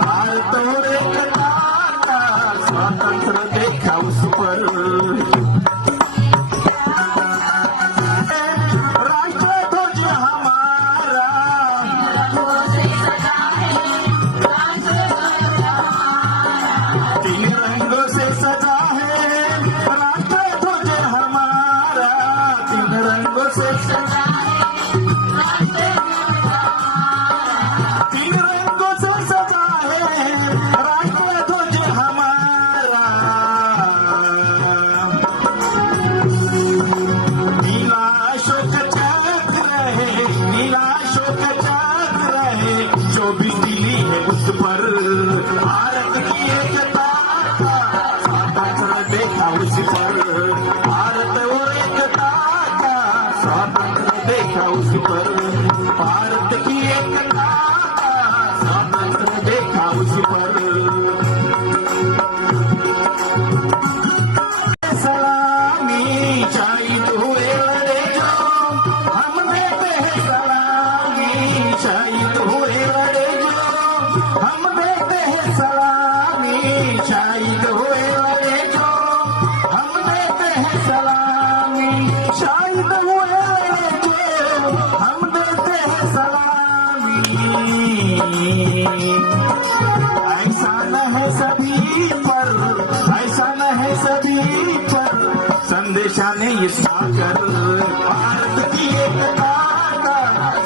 भारत और एकता का स्वातंत्र देखा उस पर। राष्ट्रध्वज हमारा, तीन रंगों से सजा है राष्ट्रध्वज हमारा, तीन रंगों से सजा है, तीन रंगों से सजा है राष्ट्रध्वज हमारा। नीला अशोक चक्र है, नीला अशोक चक्र है, जो भी दिली है उस पर, भारत की एकता का स्वातंत्र देखा उस पर, भारत और एकता का स्वातंत्र देखा उस पर, भारत की एकता का स्वातंत्र देखा उस पर। सलामी शहीद हुए लड़े जो, हम देते हैं सलामी शहीद हुए लड़े जो, हम देते हैं सलामी शहीद हुए लड़े जो, टीचर संदेशाने ये सागर भारत की एकता का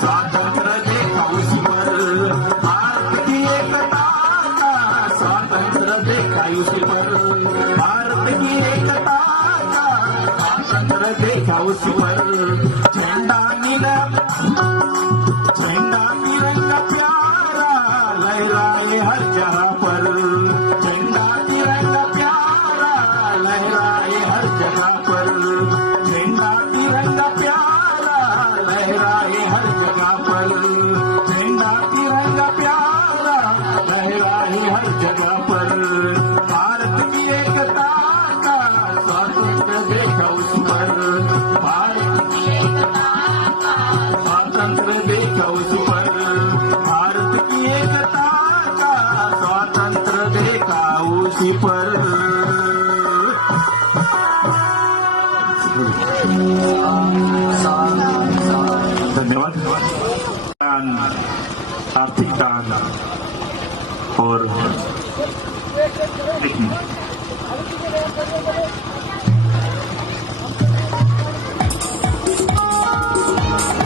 स्वातंत्र्य देखा उसी पर भारत की एकता का स्वातंत्र्य देखा उसी पर भारत की एकता का स्वातंत्र्य देखा उसी पर झंडा मिला झंडा तिरंगा प्यारा लहराए हर जगह पर झंडा तिरंगा प्यारा लहराए हर जगह पर झंडा तिरंगा प्यारा लहराए हर जगह पर झंडा तिरंगा प्यारा लहराए हर जगह पर भारत की एकता का स्वातंत्र्य देखा उस पर भारत की एकता का स्वातंत्र्य देखा उस पर भारत की एकता का स्वातंत्र्य देखा उसी पर धन्यवाद। दान, आर्थिक दान और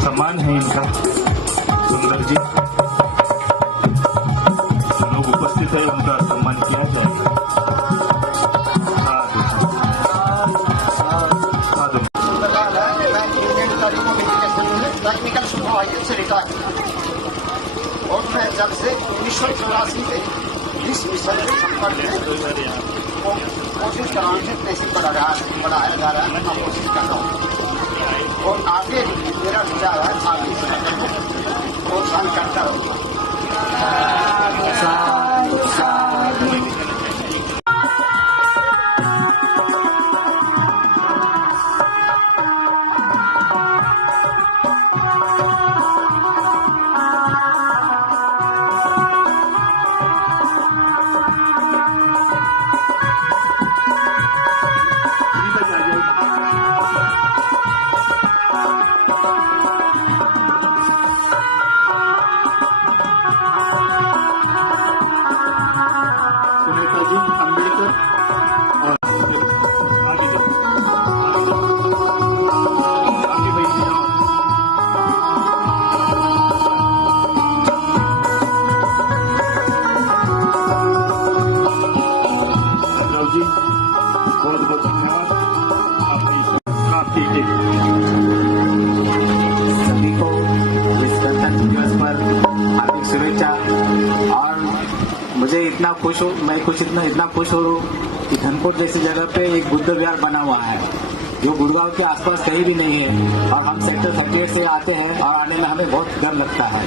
सम्मान है इनका सुंदर जी लोग उपस्थित है उनका सम्मान किया जाएगा। टेक्निकल सुपरवाइजर से रिटायर और मैं जब से 1984 से इस मिशन के संपर्क में कोशिश कर रहा हूँ कैसे बढ़ाया जा रहा है। मैं कोशिश कर रहा हूँ और आगे मेरा विचार है आगे प्रोत्साहन करता रहूँगा। सभी को इस गणतंत्र दिवस पर हार्दिक शुभेच्छा। और मुझे इतना खुश हो मैं इतना खुश हो कि धनकोट जैसी जगह पे एक बुद्ध विहार बना हुआ है जो गुड़गांव के आसपास कहीं भी नहीं है और हम सेक्टर 38 से आते हैं और आने में हमें बहुत डर लगता है।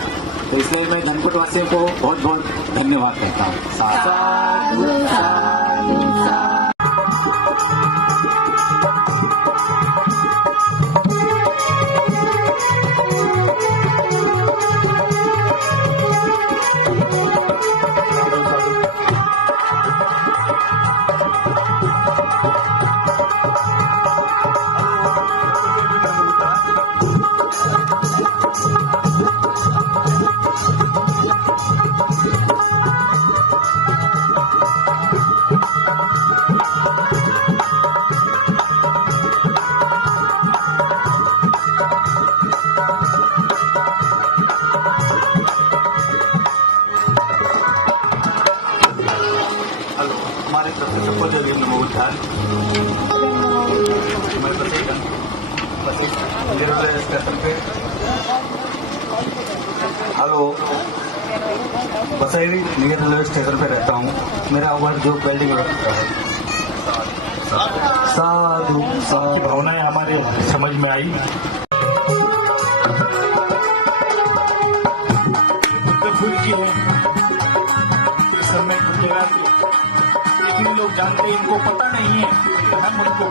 तो इसलिए मैं धनकोट वासियों को बहुत बहुत धन्यवाद कहता हूँ। हमारे तरफ से सबको जल्दी नमोचार स्टेशन पे हेलो बसैरी नियर रेलवे स्टेशन पे रहता हूँ। मेरा ओवर जो बिल्डिंग है साधु साधु भावनाएं हमारे समझ में आई। फूल की है इस समय लेकिन लोग जानते हैं इनको पता नहीं है हम उनको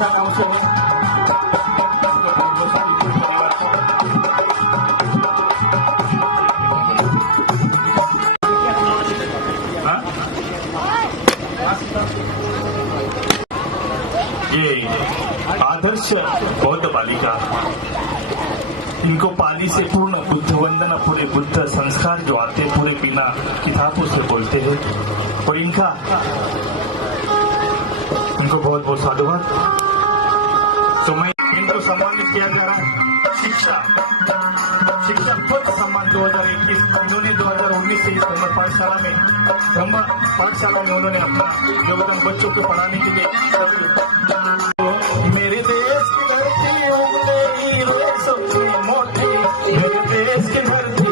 गाँव से ये आदर्श बौद्ध बालिका इनको पाली से पूर्ण बुद्ध वंदना, पूरे बुद्ध संस्कार जो आते हैं पूरे बिना किताबों से बोलते हैं, और इनको बहुत बहुत साधुवाद। तो मैं इनको सम्मानित किया जा रहा है शिक्षा पद सम्मान 2021। उन्होंने 2019 से इस ब्रह्म पाठशाला में उन्होंने अपना योगदान बच्चों को पढ़ाने के लिए मेरे देश की धरती सबसे मोटी, मेरे देश की धरती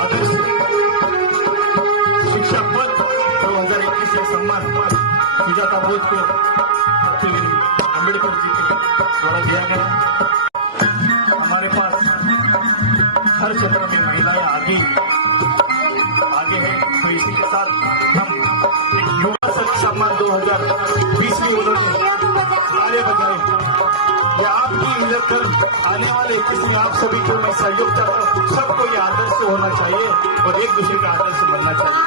आदर्श शिक्षा पद 2021 से सम्मान सुजाता बोस को अम्बेडकर जी के द्वारा दिया गया। हमारे पास हर क्षेत्र में महिलाएं आगे हैं, तो इसी के साथ हम एक युवा शक्ति सम्मान 2020 में उन्होंने आगे बढ़ाए। ये आपकी मिलत कर आने वाले 21 में आप सभी को मैं सहयोग चाहता हूँ। सबको ये आदर्श होना चाहिए और एक दूसरे का आदर्श बनना चाहिए।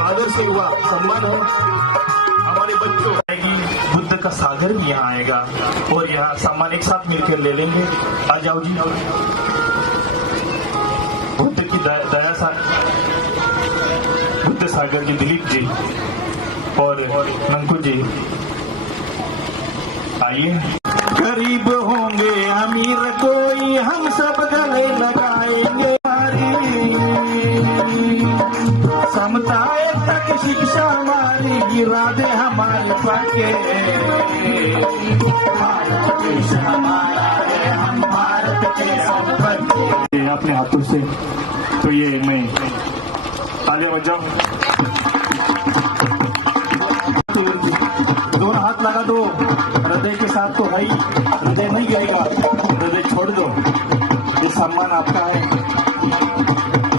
आदर्श युवा सम्मान हो हमारे बच्चों आएगी, बुद्ध का सागर भी यहाँ आएगा और यहाँ सम्मान एक साथ मिलकर ले लेंगे। आ जाओ जी, बुद्ध की दया बुद्ध सागर जी, दिलीप जी और नंकू जी आइए। गरीब होंगे अमीर कोई, हम सब गले लगाएंगे। समता तक शिक्षा हमारी, इरादे हमारे पक्के, भारत देश हमारा है, हम भारत के संपत्ति। अपने हाथों से तो ये मैं तालियां बजाऊं, दोनों हाथ लगा दो हृदय के साथ, तो भाई हृदय नहीं जाएगा, हृदय छोड़ दो। ये सम्मान आपका है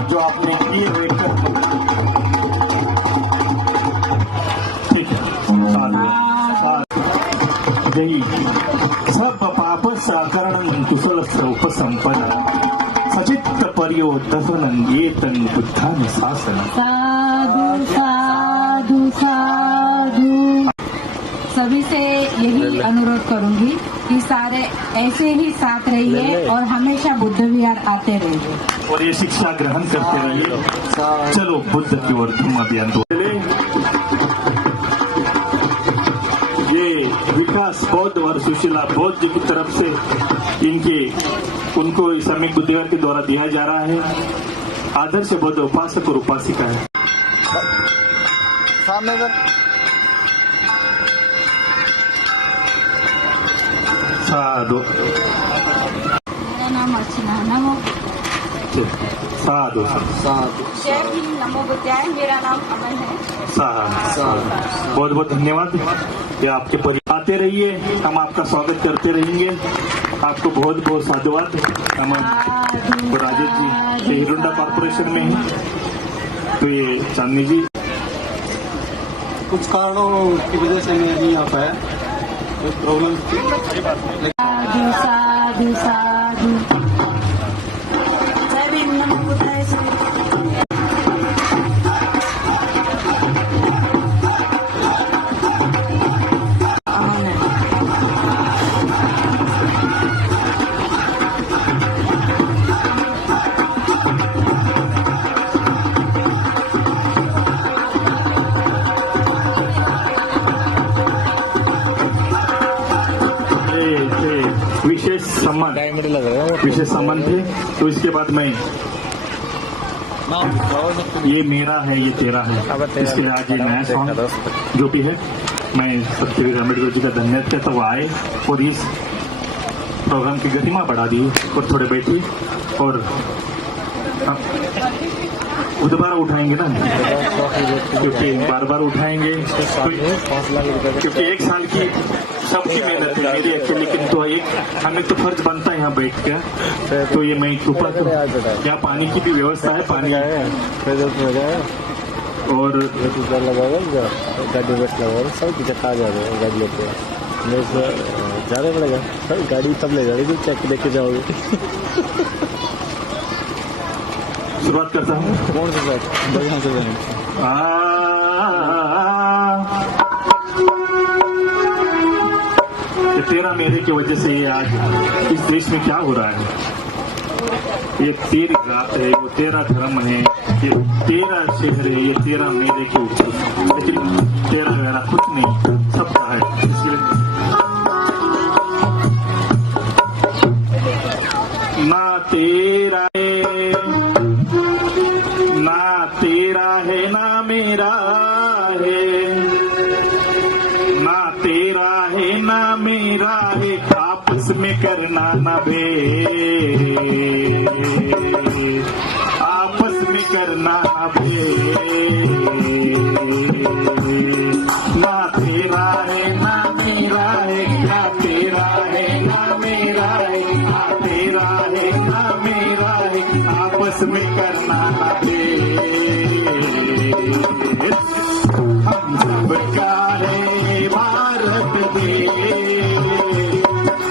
जो आपने किए वेट कर। जय सब पाप साकरणं कुशलस्य उपसंपदा, सचित्त पर्योद्धसनं एतं बुद्धानि शासनं। साधु साधु साधु। सभी से यही अनुरोध करूंगी कि सारे ऐसे ही साथ रहिए और हमेशा बुद्ध विहार आते रहिए और ये शिक्षा ग्रहण करते रहिए। चलो बुद्ध की ओर तुम अभियान दो। ये विकास बौद्ध और सुशीला बौद्ध की तरफ से उनको इस्लामिक बुद्ध विहार के द्वारा दिया जा रहा है। आदर्श बौद्ध उपासक और उपासिका है। सामने साधु। मेरा नाम अर्चना। नमो साधु जय भीम। नमो बुद्धाय। मेरा नाम अमन है। बहुत बहुत धन्यवाद। ये आपके परिवार आते रहिए, हम आपका स्वागत करते रहेंगे। आपको बहुत बहुत साधुवाद। हम राजेश जी हिरुंडा कॉर्पोरेशन में हैं, तो ये चांदनी जी कुछ कारणों की वजह से मैं नहीं आ पाया, प्रॉब्लम थी। साधु साधु साधु। जय भीम। नमो बुद्धाय। विशेष सम्मान थे। तो इसके बाद मैं ये मेरा है ये तेरा है, इसके आगे नया सॉन्ग जो भी है, मैं सत्यवीर अम्बेडकर जी का धन्यवाद करता हुआ आए और इस प्रोग्राम की गरिमा बढ़ा दी और थोड़े बैठिए और दोबारा उठाएंगे ना, क्योंकि बार बार उठाएंगे, क्योंकि एक साल की सबकी मेहनत है, मेरी अकेले, लेकिन तो एक हमें तो फर्ज बनता है यहाँ बैठ के। तो ये मैं ऊपर यहाँ पानी की भी व्यवस्था है, पानी और गाड़ी बस लगा सब चक्का आ जा रहे हैं, गाड़ी लेते हैं जाना पड़ेगा सर, गाड़ी तब ले जाएगी चेक लेके जाओगे। शुरुआत करता हूँ। कौन सा बढ़िया से ये तेरा मेरे की वजह से ये आज इस देश में क्या हो रहा है। ये तेरी रात है, वो तेरा धर्म है, ये तेरा शहर है, ये तेरा मेरे के ऊपर, लेकिन तेरा मेरा कुछ नहीं, सबका है। इसलिए ना तेरा है ना मेरा है, ना तेरा है ना मेरा है, आपस में करना ना भेद, आपस में करना ना भेद, ना तेरा है ना मेरा है, ना तेरा है ना मेरा है, ना तेरा है ना मेरा है, आपस में करना ना भेद। हम सबका है भारत देश,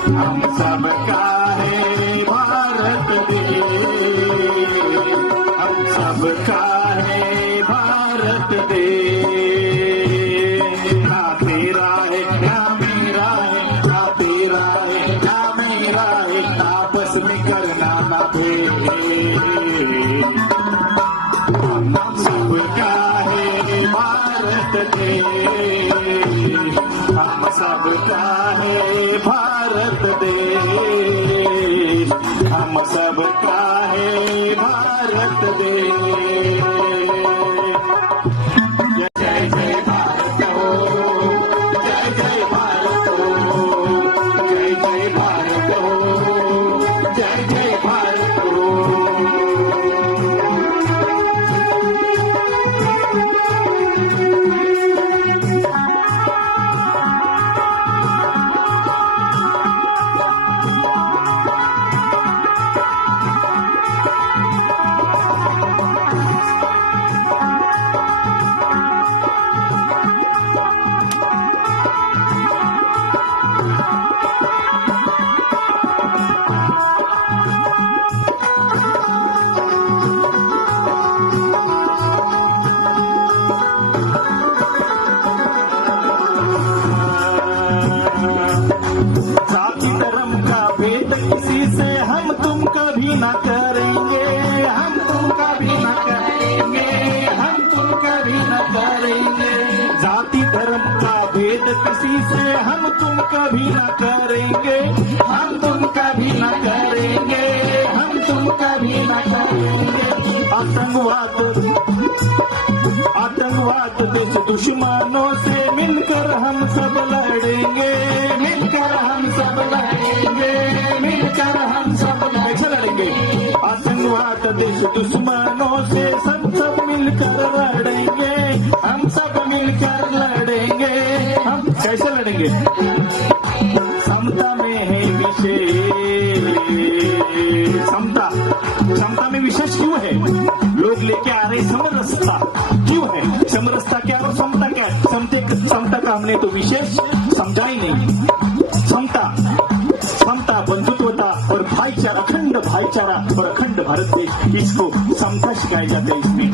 हम सबका है भारत देश, हम सबका है भारत देश। ना तेरा है ना मेरा है, ना तेरा है ना मेरा है, आपस में करना ना भेद। हम सबका है भारत देश, हम सबका है भारत देश, हम सबका है भारत देश। जय जय भारत हो, जय जय भारत हो, जय जय भारत हो, जय जय भारत हो। जाति धर्म का भेद किसी से हम तुम कभी न करेंगे, हम तुम कभी न करेंगे, हम तुम कभी न करेंगे। जाति धर्म का भेद किसी से हम तुम कभी न करेंगे, हम तुम कभी न करेंगे, हम तुम कभी न करेंगे। आतंकवाद देश दुश्मनों से मिलकर हम सब लड़ेंगे, मिलकर हम सब लड़ेंगे, मिलकर हम सब लड़ेंगे। आतंकवाद देश दुश्मनों से सब मिलकर लड़ेंगे, हम सब मिलकर लड़ेंगे। हम कैसे लड़ेंगे? समता में है विशेष, समता में विशेष क्यों है? लोग लेके आ रहे समरसता, क्यों है समरसता क्या और समता क्या? समता का हमने तो विशेष समझा ही नहीं। समता बंधुत्वता और भाईचारा, अखंड भाईचारा और अखंड भारत देश, इसको समता सिखाया जाता है इसमें।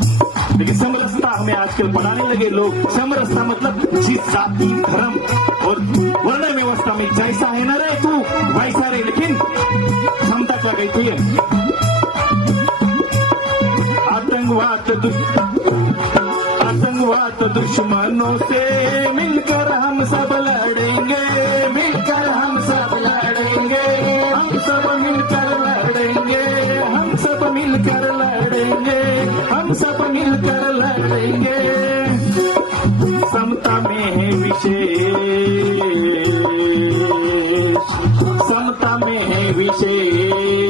लेकिन समरसता हमें आजकल पढ़ाने लगे लोग। समरसता मतलब जिस जाति धर्म और वर्ण व्यवस्था में जैसा है ना रे तू वैसा रे, लेकिन समता क्या कहती है? आतंकवाद दुश्मनों से मिलकर हम सब लड़ेंगे, मिलकर हम सब लड़ेंगे, हम सब मिलकर लड़ेंगे, हम सब मिलकर लड़ेंगे, हम सब मिलकर लड़ेंगे। समता में है विशेष, समता में है विशेष।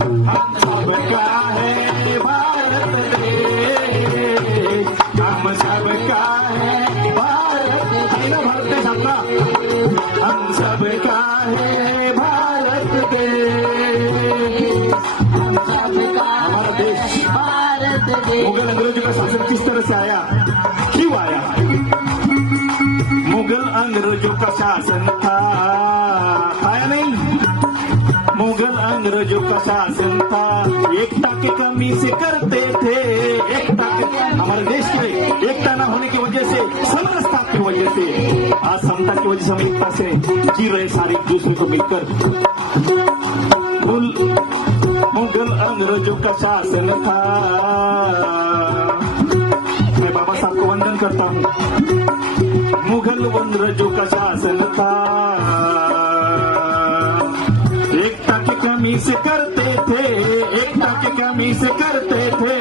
हम सबका है भारत देश, हम सबका है भारत देश, अपना हम सबका है भारत देश, हम सबका हमारा देश। भारत देश मुगल अंग्रेजों का शासन किस तरह से आया, क्यों आया? मुगल अंग्रेजों का शासन था, आया नहीं? मुगल अंग्रेजों का शासन था, एकता की कमी से करते थे, एकता हमारे देश के एकता न होने की वजह से समरसता की वजह वजह से, आज समता की वजह से हम एकता से जी रहे सारे एक दूसरे को मिलकर। मुगल अंग्रेजों का शासन था, मैं बाबा साहब को वंदन करता हूँ। मुगल अंग्रेजों का शासन था, एकता की कमी से करते थे, एकता की कमी से करते थे,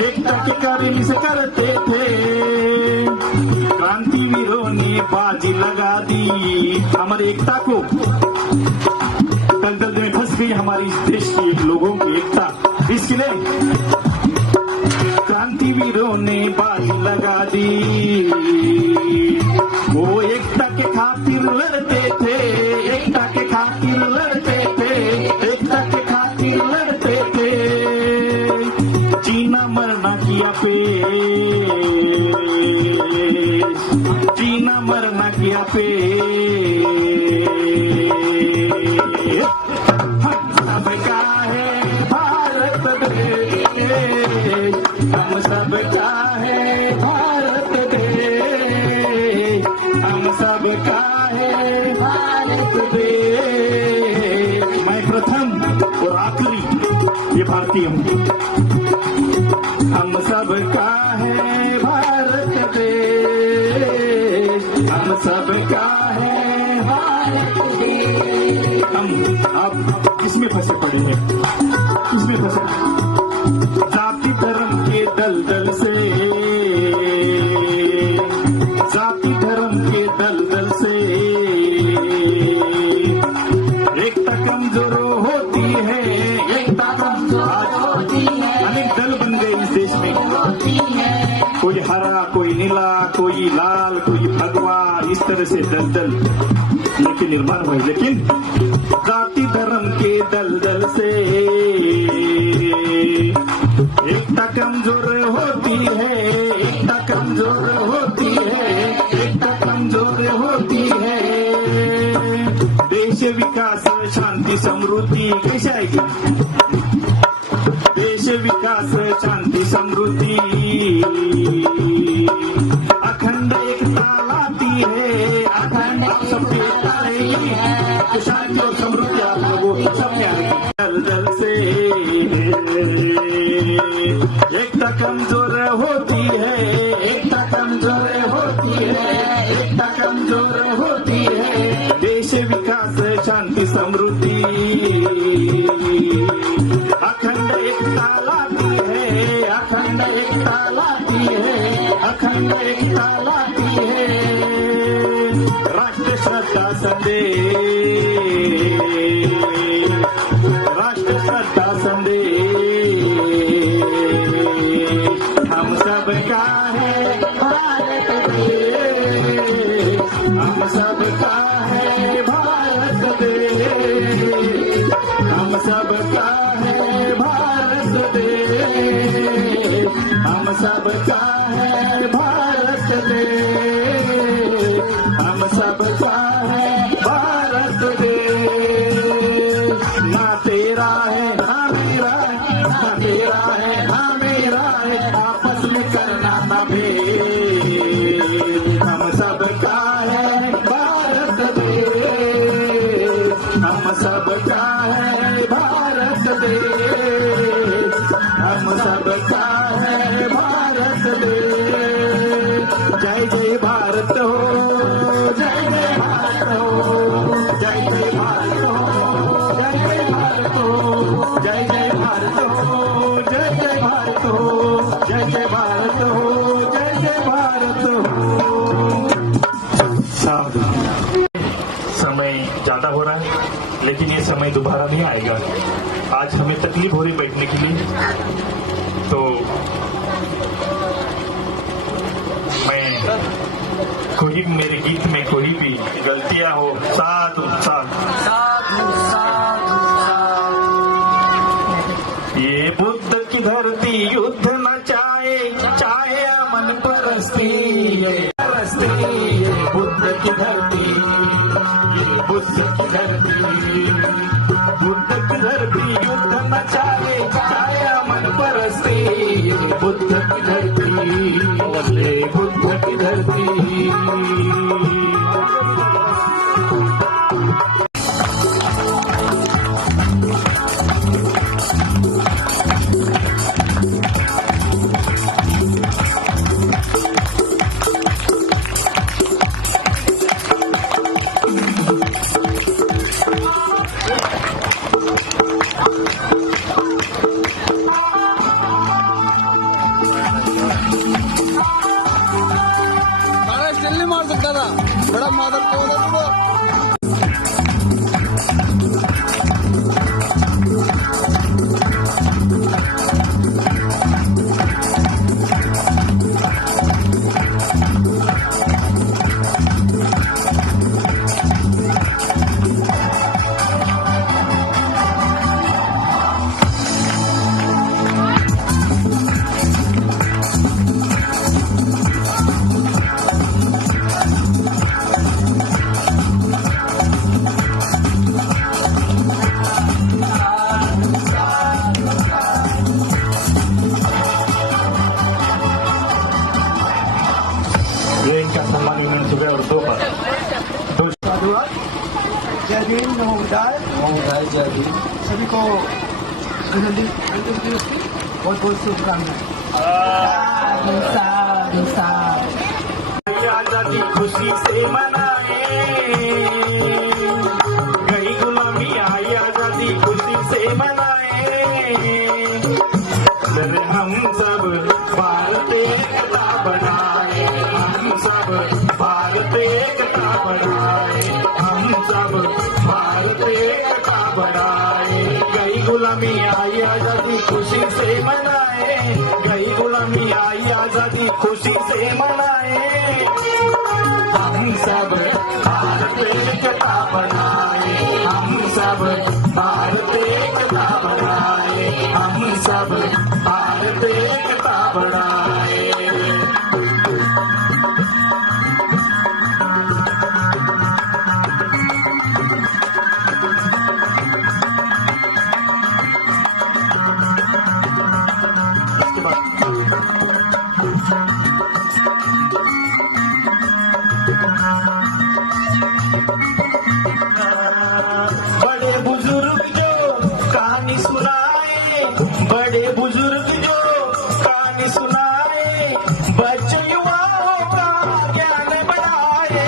एकता की कमी से करते थे। क्रांतिवीरों ने बाजी लगा दी हमारी एकता को, दलदल में फंस गई हमारी इस देश के लोगों की एकता। इसके लिए क्रांतिवीरों ने बाजी लगा दी, वो एकता के खातिर लड़ते थे, एकता के खातिर लड़ते थे, एकता के खातिर लड़ते थे। जीना मरना किया पेश, जीना मरना किया पेश। हम सबका है भारत देश, हम सबका है भारत देश, हम सबका है भारत देश। मैं प्रथम और आखिरी ये भारतीय हूँ। हम सबका है भारत देश, हम सबका है भारत देश। हम आप किसमें फंसे पड़े हैं, किसमें फंसे? जाति धर्म के दलदल से, जाति धर्म के दलदल से एकता कमजोर होती है, एकता कमजोर होती है। अनेक दल बन गए इस देश में, कोई हरा, कोई नीला, कोई लाल, कोई भगवा, इस तरह से दलदल के निर्माण हुए। लेकिन जाति धर्म के दलदल से एकता कमजोर होती है, एकता कमजोर होती है, एकता कमजोर होती है। देश विकास शांति समृद्धि कैसे आएगी? देश विकास शांति समृद्धि अखंड एकता लाती है, अखंड सबकी एकता रहेगी तो शांति और समृद्धि आप लोगों सब क्या दलदल से एकता कमजोर होती है, एकता कमजोर होती है, एकता कमजोर होती है। देश विकास शांति समृद्धि अखंड एकता लाती है, अखंड एकता लाती है, अखंड एकता लाती है। राष्ट्र श्रद्धा संदेश, राष्ट्र श्रद्धा संदेश। हम सबका है भारत देश, हम सबका है भारत देश, हम सबका है भारत देश, हम सबका है भारत देश, हम सबका है भारत देश। ना तेरा है ना मेरा है, ना तेरा है ना मेरा है, आपस में करना ना भेद। हम सबका है भारत देश, हम सबका है भारत देश, हम सबका है भारत देश। जय जय भारत हो, जय जय भारत हो, जय जय भारत हो, जय जय भारत हो, जय जय भारत हो, जय जय भारत हो, जय जय भारत हो, जय जय भारत हो। साधु समय ज्यादा हो रहा है, लेकिन ये समय दोबारा नहीं आएगा। आज हमें तकलीफ हो रही बैठने के लिए, तो मैं कोई मेरे गीत में कोई भी गलतियां हो, साधु साधु साधु साधु साधु। ये बुद्ध की धरती युद्ध न चाहे, चाहे अमन परस्ती, बुद्ध की धरती, ये बुद्ध की धरती, बुद्ध की धरती युद्ध न चाहे, चाहे अमन परस्ती, बुद्ध की धरती। चले बुद्ध की धरती। स्टिल नहीं मार सकता था, बड़ा मादर को ये इनका सम्मान इन्होंने सुबह और दोपहर जय भीम, नमो बुद्धाय। जय भीम। सभी को गणतंत्र दिवस की बहुत बहुत शुभकामनाएं। साधु साधु। आजादी खुशी से मनाए, गई गुलामी आई आजादी खुशी से मनाए। हम सब भारत एकता बनाए, हम सब भारत एकता बनाए, हम सब भारत एकता बनाए। गई गुलामी आई आजादी खुशी से मनाए, गई गुलामी आई आजादी खुशी से मनाए। हम सब भारत एकता बनाए, हम सब भारत एकता बनाए, हम सब भारत एकता बनाए। बड़े बुजुर्ग जो कहानी सुनाए, बड़े बुजुर्ग जो कहानी सुनाए, बच्चों युवाओं का ज्ञान बढ़ाए,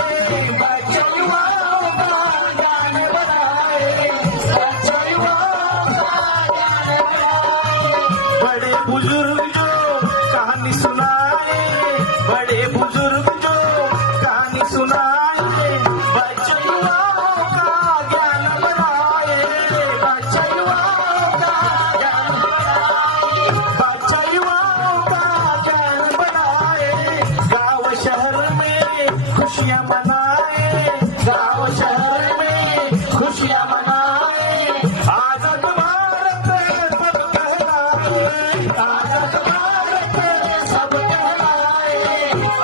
बच्चों युवाओं का ज्ञान बढ़ाए, बच्चों युवाओं का ज्ञान बढ़ाए। बड़े बुजुर्ग जो कहानी सुनाए, बड़े बुजुर्ग जो कहानी सुनाए, बच्चों युवाओं का ज्ञान बढ़ाए, बच्चों युवाओं का ज्ञान बढ़ाए, बच्चों युवाओं का ज्ञान बढ़ाए। गाँव शहर में खुशियाँ मनाए, गाँव शहर में खुशियाँ मनाए। आजाद भारत सब कहलाए, आजाद भारत सब कहलाए,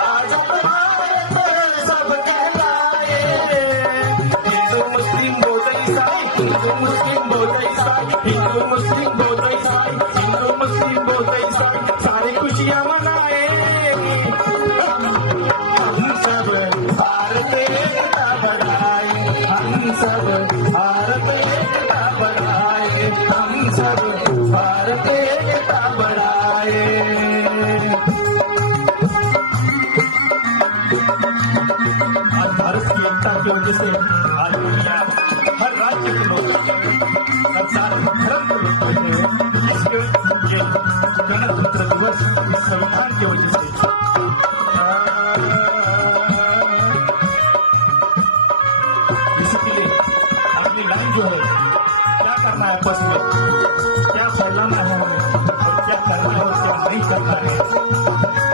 आजाद भारत सब कहलाए। हिंदू मुस्लिम बौद्ध ईसाई, हिंदू मुस्लिम बौद्ध ईसाई, हिंदू मुस्लिम बौद्ध ईसाई, हिंदू मुस्लिम बौद्ध ईसाई सारी खुशियाँ मनाए। हम सब भारत एकता बनाए, हम सब भारत एकता बनाए, हम सब भारत एकता बनाए। आज भारत की एकता की वजह से आज दुनिया हर राज्य के लोग, हर सारे धर्म के लोग बैठे हैं। इसके ये गणतंत्र दिवस इस संविधान की वजह से इसलिए अपनी लाइन जो है क्या करना है, आपस में क्या फैलाना है हमें और क्या करना है और क्या नहीं करना है,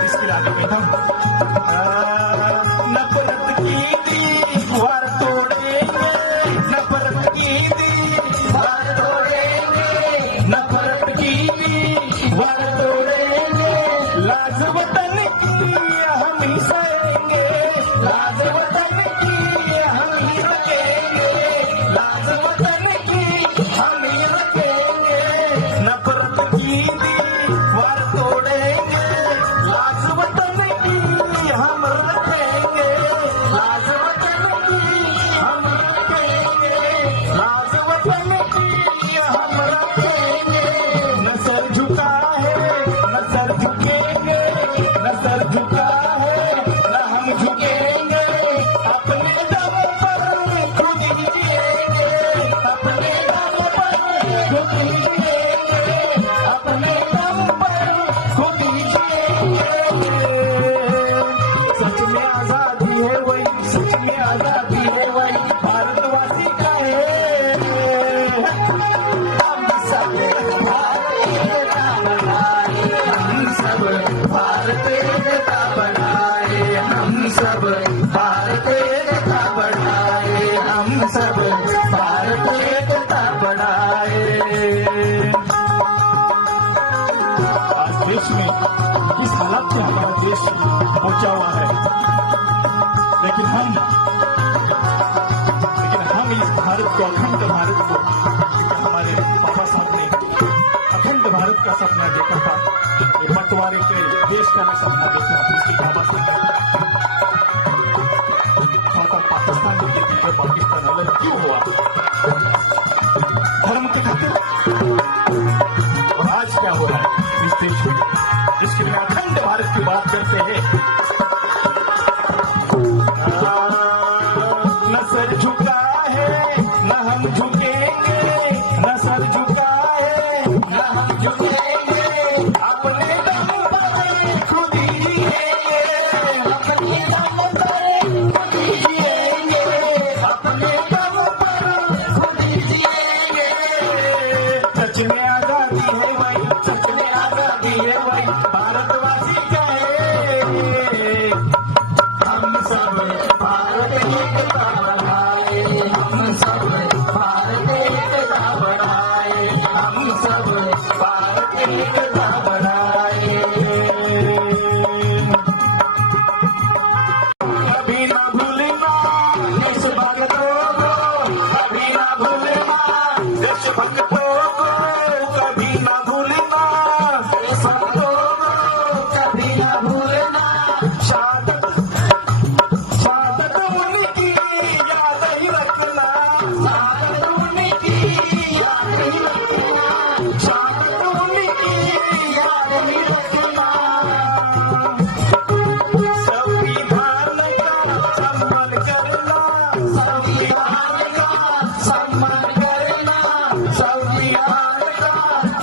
इसके लिए आगे बैठा हूं। नफरत की दीवार तोड़ेंगे, नफरत की दीवार तोड़ेंगे, नफरत की दीवार तोड़ेंगे। लाज वतन की हम ही सहेंगे, लाज वतन की हम ही रखेंगे, लाज वतन की हम ही रखेंगे। सच में आजादी है वही, सच में आजादी है वही भारतवासी का है। हम सब भारतीय का बनाए, हम सब भारतीय का बनाए, हम सब भारतीय का बनाए, हम सब भारतीय का बनाए। आज देश में इस हालत से हमारा देश पहुंचा हुआ है, लेकिन हम इस भारत को, अखंड भारत को, हमारे पापा साहब ने अखंड भारत का सपना देखा था, ये बंटवारे के देश का भी सपना देखा, उसकी बाबा साहब पाकिस्तान को देखी तो पाकिस्तान अलग क्यों हुआ धर्म के खातिर, और आज क्या हो रहा है इस देश में, जिसके लिए अखंड भारत की बात करते हैं। न सर झुका है न हम झुकेंगे, न सर झुका है न हम झुकेंगे, अपने दम पर खुद ही जिएंगे, अपने दम पर खुद ही जिएंगे, अपने दम पर खुद ही जिएंगे। सच में आजादी है भाई, सच में आजादी है भाई भारतवासी का है। हम सब भारत एकता बनाए, हम सब भारत एकता बनाए, हम सब भारत एकता बनाए। कभी ना भूलना देशभक्तों को, कभी ना भूलना देशभक्तों को, कभी ना भूलना देशभक्तों को, कभी ना भूलना शहादत उनकी याद ही रखना, शहादत उनकी याद ही रखना, शहादत उनकी याद ही रखना। संविधान का सम्मान करना, संविधान का सम्मान करना, संविधान का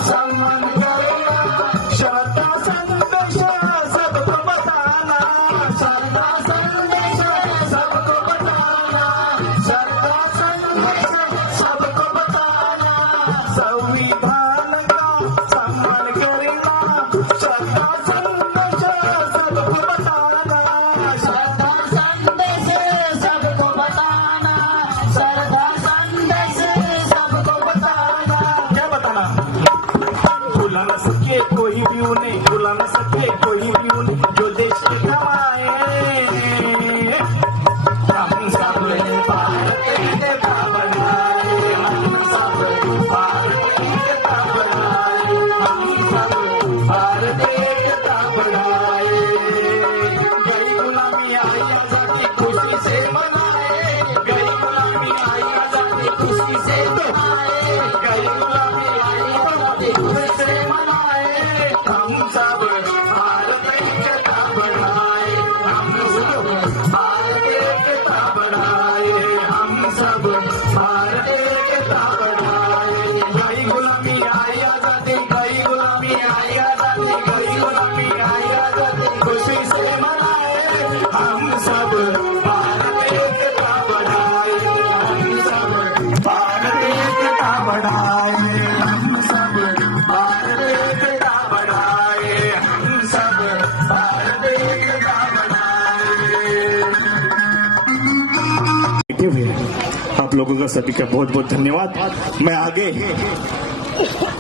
सम्मान करना, श्रद्धा संदेश सबको बताना, श्रद्धा संदेश सबको बताना, श्रद्धा संदेश सबको बताना। संविधान का सम्मान करना, श्रद्धा संदेश सबको बताना, श्रद्धा संदेश सबको बताना, श्रद्धा संदेश सबको बताना। क्या बताना? भुला न सके कोई भी उन्हें, भुला न सके कोई भी उन्हें जो देश के कमाए। हम सब भारतीय का बनाए, हम सब भारतीय का बनाए, हम सब भारतीय का बनाए। गई गुलामी आई आजादी खुशी से मनाए, गई गुलामी आई आजादी खुशी से मनाए, गई गुलामी आई आजादी खुशी से मनाए। हम सब भारतीय का बनाए, हम सब भारतीय का बनाए, हम सब भारतीय का बनाए। गई गुलामी आई आजादी, गई गुलामी आई आजादी, गई गुलामी आई आजादी खुशी से मनाए। हम सब भारतीय का बनाए, हम सब भारतीय का बनाए, हम सब भारतीय का बनाए, हम सब भारतीय का बनाए। बैठे हुए आप लोगों का सभी का बहुत बहुत धन्यवाद। मैं आगे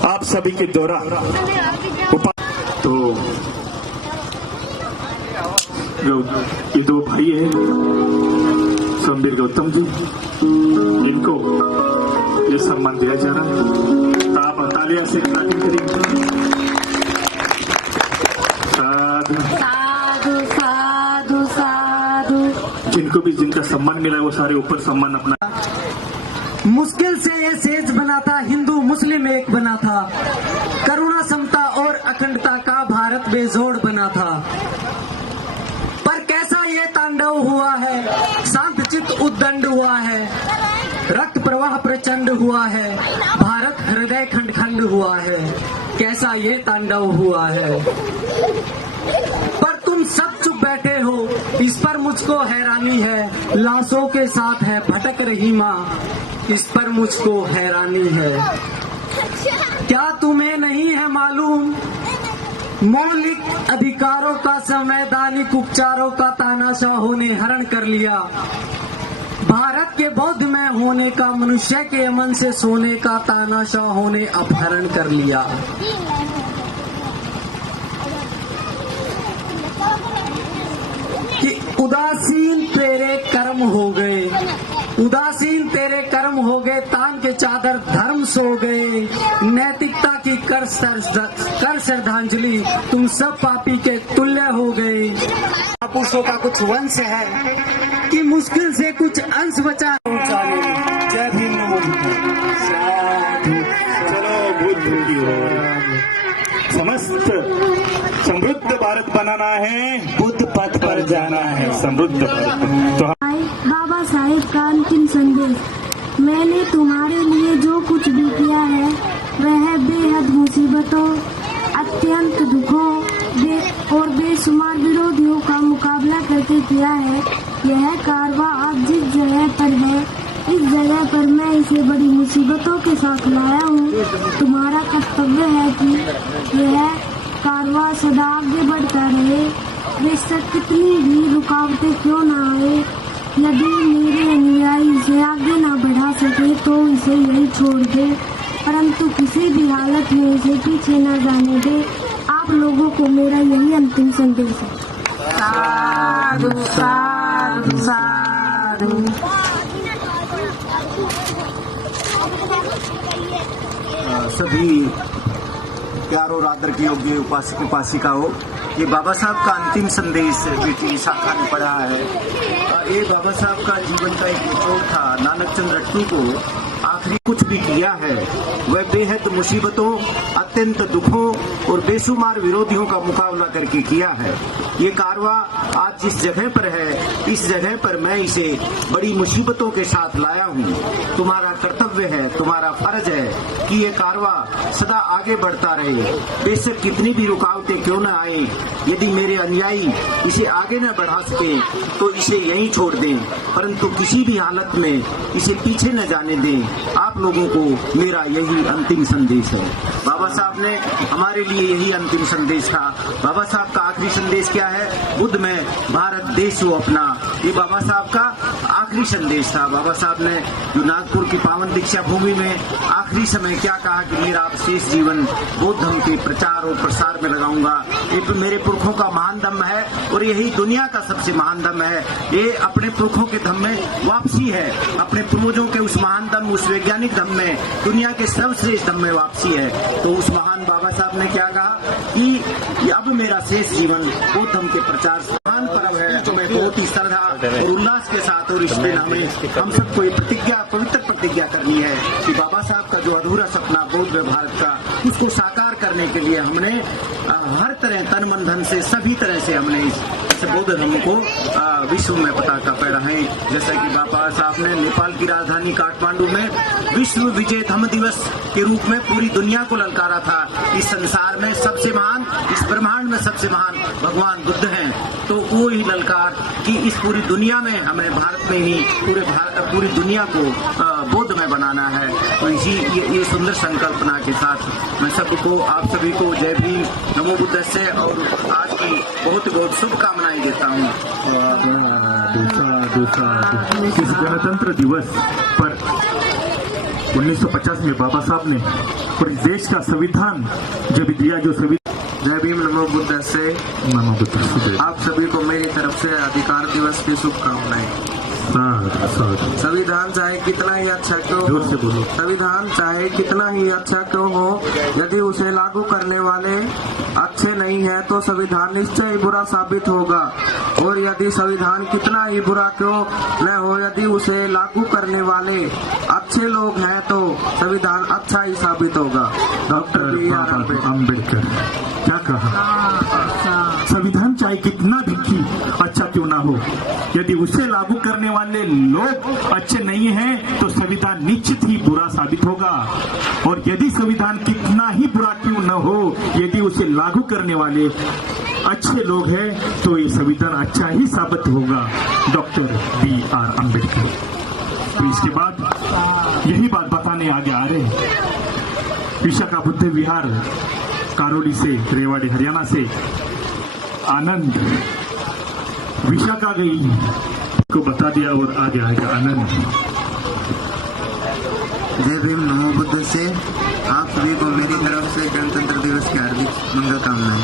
आप सभी के द्वारा तो ये दो भाई है संबीर गौतम जी, इनको ये सम्मान दिया जा रहा है। आप तालियां से तारीफ करेंगे। साधु साधु साधु साधु। जिनको भी जिनका सम्मान मिला है वो सारे ऊपर सम्मान अपना। मुश्किल से ये सेज बना था, हिंदू मुस्लिम एक बना था, करुणा समता और अखंडता का भारत बेजोड़ बना था। पर कैसा ये तांडव हुआ है, शांत चित्त उद्दंड हुआ है। रक्त प्रवाह प्रचंड हुआ है, भारत हृदय खंड खंड हुआ है, कैसा ये तांडव हुआ है। पर तुम सब चुप बैठे हो, इस पर मुझको हैरानी है, लाशों के साथ है भटक रही माँ, इस पर मुझको हैरानी है। क्या तुम्हें नहीं है मालूम, मौलिक अधिकारों का संवैधानिक उपचारों का तानाशाहों ने हरण कर लिया, भारत के बौद्ध में होने का मनुष्य के अमन से सोने का तानाशाहों ने अपहरण कर लिया। कि उदासीन तेरे कर्म हो गए, उदासीन तेरे कर्म हो गए, तान के चादर धर्म सो गए, नैतिकता की कर श्रद्धांजलि, तुम सब पापी के तुल्य हो गए। पुरुषों का कुछ वंश है कि मुश्किल से कुछ अंश बचा। जय भीम, नमो बुद्धाय। चलो बुद्ध की ओर। समस्त समृद्ध भारत बनाना है, बुद्ध पथ पर जाना है, समृद्ध भारत। तो बाबा साहेब का अंतिम संदेश। मैंने तुम्हारे लिए जो कुछ भी किया है वह बेहद मुसीबतों, अत्यंत दुखों और बेशुमार विरोधियों का मुकाबला करके किया है। यह कारवा आज जिस जगह पर है, इस जगह पर मैं इसे बड़ी मुसीबतों के साथ लाया हूँ। तुम्हारा कर्तव्य है कि यह कारवा सदा आगे बढ़ता रहे, बेशक कितनी भी रुकावटें क्यों न आए। यदि मेरे अनुयायी इसे आगे न बढ़ा सके तो इसे यही छोड़ दे, परंतु किसी भी हालत में इसे पीछे न जाने दे। आप लोगों को मेरा यही अंतिम संदेश है। साधु साधु साधु। सभी प्यारो और आदर के योग्य उपासक उपासिकाओं, ये बाबा साहब का अंतिम संदेश बेटी शाखा ने पढ़ा है। ये बाबा साहब का जीवन का एक निचोड़ था। नानक चंद रट्टू को आखिरी कुछ भी किया है वह बेहद मुसीबतों, अत्यंत दुखों और बेशुमार विरोधियों का मुकाबला करके किया है। ये कारवा आज जिस जगह पर है, इस जगह पर मैं इसे बड़ी मुसीबतों के साथ लाया हूँ। तुम्हारा कर्तव्य है, तुम्हारा फर्ज है कि ये कारवा सदा आगे बढ़ता रहे, बेशक कितनी भी रुकावटें क्यों न आए। यदि मेरे अनुयायी इसे आगे न बढ़ा सके तो इसे यहीं छोड़ दें, परंतु किसी भी हालत में इसे पीछे न जाने दें। आप लोगों को मेरा यही अंतिम संदेश है। बाबा साहब ने हमारे लिए यही अंतिम संदेश था। बाबा साहब का आखिरी संदेश क्या है? बुद्ध में भारत देश हो अपना, ये बाबा साहब का आखिरी संदेश था। बाबा साहब ने जो नागपुर की पावन दीक्षा भूमि में आखिरी समय क्या कहा कि मेरा शेष जीवन बौद्ध धर्म के प्रचार और प्रसार में लगाऊंगा। ये मेरे पुरखों का महान धम्म है और यही दुनिया का सबसे महान धम्म है। ये अपने पुरखों के धम्म में वापसी है, अपने पूर्वजों के उस महान धम्म, उस वैज्ञानिक धम्म में, दुनिया के सर्वश्रेष्ठ धम्म में वापसी है। तो उस महान बाबा साहब ने क्या कहा कि अब मेरा शेष जीवन बौद्ध धर्म के प्रचार महान पर्व है। तो मैं बहुत ही श्रद्धा और उल्लास के साथ और इस दिन हमें हम सबको ये प्रतिज्ञा, पवित्र प्रतिज्ञा करनी है कि बाबा साहब का जो अधूरा सपना बौद्ध भारत का, उसको साकार करने के लिए हमने हर तरह तन मन धन से सभी तरह से हमने इस बौद्ध धर्म को विश्व में पताका फहराए। जैसा कि बाबा साहब ने नेपाल की राजधानी काठमांडू में विश्व विजय धम्म दिवस के रूप में पूरी दुनिया को ललकारा था। इस संसार में सबसे महान, इस ब्रह्मांड में सबसे महान भगवान बुद्ध हैं। तो वो ही ललकार कि इस पूरी दुनिया में हमें भारत में ही पूरी दुनिया को बौद्ध में बनाना है। तो इसी ये सुंदर संकल्पना के साथ मैं सबको, आप सभी को जय भीम, नमो बुद्धस्य और आज की बहुत बहुत शुभकामनाएं देता हूँ। इस गणतंत्र दिवस पर 1950 में बाबा साहब ने पूरे देश का संविधान जब दिया, जो जय भीम, नमो बुद्धस्य। नमो बुद्धस्य। आप सभी को मेरी तरफ से अधिकार दिवस की शुभकामनाएं। संविधान चाहे कितना ही अच्छा क्यों हो, संविधान चाहे कितना ही अच्छा क्यों हो, यदि उसे लागू करने वाले अच्छे नहीं है तो संविधान निश्चय ही बुरा साबित होगा। और यदि संविधान कितना ही बुरा क्यों न हो, यदि उसे लागू करने वाले अच्छे लोग हैं तो संविधान अच्छा ही साबित होगा। डॉक्टर बी आर अम्बेडकर क्या कहा? संविधान चाहे कितना भी अच्छा क्यों ना हो, यदि उसे लागू करने वाले वाले लोग अच्छे नहीं हैं तो संविधान निश्चित ही बुरा साबित होगा। और यदि संविधान कितना ही बुरा क्यों न हो, यदि उसे लागू करने वाले अच्छे लोग हैं तो ये संविधान अच्छा ही साबित होगा। Doctor B.R. अम्बेडकर। तो इसके बाद यही बात बताने आगे आ रहे विशाखा बुद्ध विहार कारोली से, रेवाड़ी हरियाणा से आनंद विशाखा गई को बता दिया और आगे आएगा आनंद। जय भीम, नमो बुद्ध से आप सभी को मेरी तरफ से गणतंत्र दिवस की हार्दिक मंगल कामनाएं।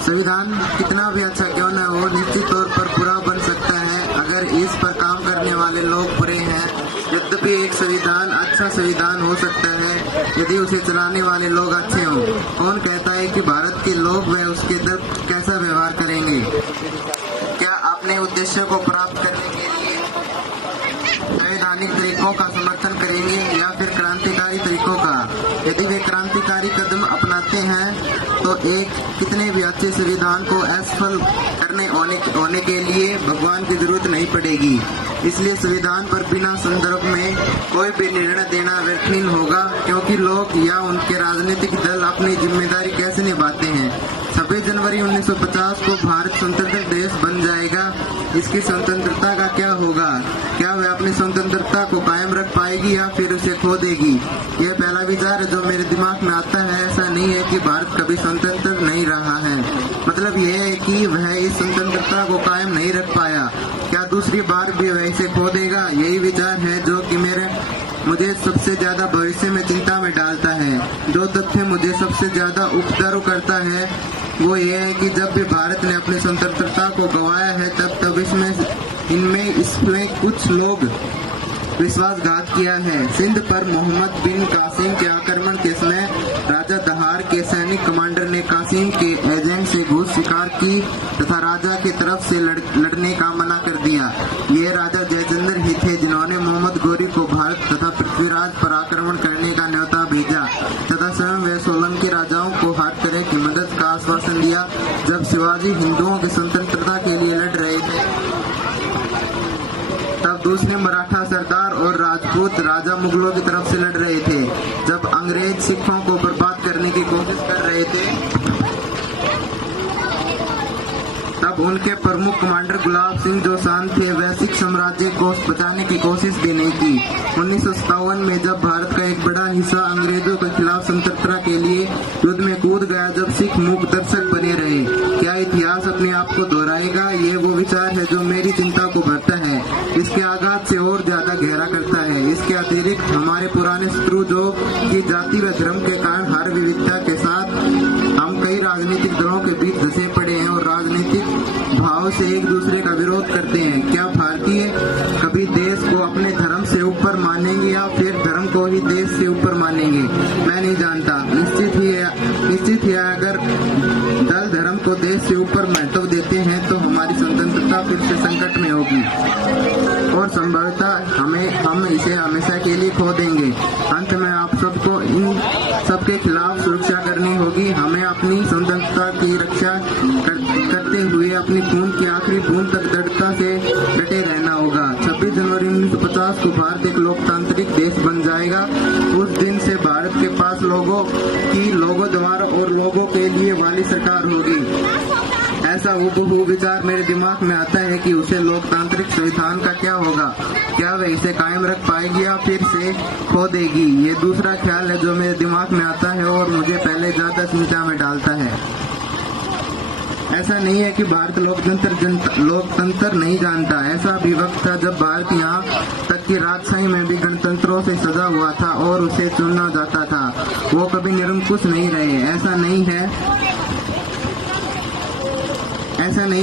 संविधान कितना भी अच्छा क्यों न हो, निश्चित तौर पर बुरा बन सकता है अगर इस पर काम करने वाले लोग बुरे हैं। यद्यपि एक संविधान अच्छा संविधान हो सकता है यदि उसे चलाने वाले लोग अच्छे हों। कौन कहता है कि भारत के लोग व उसके दल कैसा व्यवहार करेंगे? क्या अपने उद्देश्य को प्राप्त करने के लिए संवैधानिक तरीकों का समर्थन करेंगे या फिर क्रांतिकारी तरीकों का? यदि वे क्रांतिकारी कदम अपनाते हैं तो एक कितने भी अच्छे संविधान को असफल करने होने के लिए भगवान की जरूरत नहीं पड़ेगी। इसलिए संविधान पर बिना संदर्भ में कोई भी निर्णय देना व्यर्थहीन होगा, क्योंकि लोग या उनके राजनीतिक दल अपनी जिम्मेदारी कैसे निभाते हैं। 26 जनवरी 1950 को भारत स्वतंत्र देश बन जाएगा। इसकी स्वतंत्रता का क्या होगा? क्या वह अपनी स्वतंत्रता को कायम रख पाएगी या फिर उसे खो देगी? यह पहला विचार है जो मेरे दिमाग में आता है। ऐसा नहीं है कि भारत कभी स्वतंत्र नहीं रहा है, मतलब यह है कि वह इस स्वतंत्रता को कायम नहीं रख पाया। क्या दूसरी बार भी वह इसे खो देगा? यही विचार है जो कि मुझे सबसे ज्यादा भविष्य में चिंता में डालता है। जो तथ्य मुझे सबसे ज्यादा उपद्रव करता है वो ये है कि जब भी भारत ने अपनी स्वतंत्रता को गंवाया है तब इसमें कुछ लोग विश्वासघात किया है। सिंध पर मोहम्मद बिन कासिम के आक्रमण के समय राजा दहार के सैनिक कमांडर ने कासिम के एजेंट से घूस स्वीकार की तथा राजा की तरफ से लड़ने का मना कर दिया। ये राजा जयचंद्र ही थे जिन्होंने मोहम्मद गोरी को भारत तथा पृथ्वीराज पर आक्रमण करने का न्योता भेजा तथा स्वयं वे सोलंकी राजाओं को हाथ करे की मदद का आश्वासन दिया। जब शिवाजी हिंदुओं की स्वतंत्रता के लिए लड़ रहे थे तब दूसरे मराठा सरदार और राजपूत राजा मुगलों की तरफ से लड़ रहे थे। जब अंग्रेज सिखों को बर्बाद करने की कोशिश कर रहे थे तब उनके प्रमुख कमांडर गुलाब सिंह जो शांत थे वह सिख साम्राज्य को बचाने की कोशिश भी नहीं की। 1957 में जब भारत का एक बड़ा हिस्सा अंग्रेजों के खिलाफ स्वतंत्रता के लिए युद्ध में कूद गया, जब सिख मूक दर्शक बने रहे, क्या इतिहास अपने आप को दोहराएगा? ये वो विचार है जो मेरी चिंता को भरता है, इसके आघात से और ज्यादा गहरा करता है। इसके अतिरिक्त हमारे पुराने शत्रु जो कि जाति व धर्म के कारण हर विविधता के साथ हम कई राजनीतिक दलों के बीच धंसे पड़े हैं और राजनीतिक भाव से एक दूसरे का विरोध करते हैं। क्या भारतीय कभी देश को अपने धर्म से ऊपर मानेंगे या फिर धर्म को ही देश से ऊपर मानेंगे? मैं नहीं जानता। निश्चित ही अगर दल धर्म को देश से ऊपर महत्व देते हैं तो हमारी स्वतंत्रता फिर से संकट में होगी और संभवतः हम इसे हमेशा के लिए खो देंगे। अंत में आप सबको इन सबके खिलाफ सुरक्षा करनी होगी। हमें अपनी स्वतंत्रता की रक्षा करते हुए अपनी खून की आखिरी बूंद तक दृढ़ता से डटे रहना होगा। 26 जनवरी 1950 को भारत एक लोकतांत्रिक देश बन जाएगा। उस दिन से भारत के पास लोगों द्वारा और लोगों के लिए वाली सरकार होगी। ऐसा हूबहू विचार मेरे दिमाग में आता है कि उसे लोकतांत्रिक संविधान का क्या होगा? क्या वह इसे कायम रख पाएगी या फिर से खो देगी? ये दूसरा ख्याल है जो मेरे दिमाग में आता है और मुझे पहले ज्यादा चिंता में डालता है। ऐसा नहीं है कि भारत लोकतंत्र नहीं जानता। ऐसा भी वक्त था जब भारत यहाँ तक कि राजशाही में भी गणतंत्रों से सजा हुआ था और उसे चुना जाता था। वो कभी निरंकुश नहीं रहे। ऐसा नहीं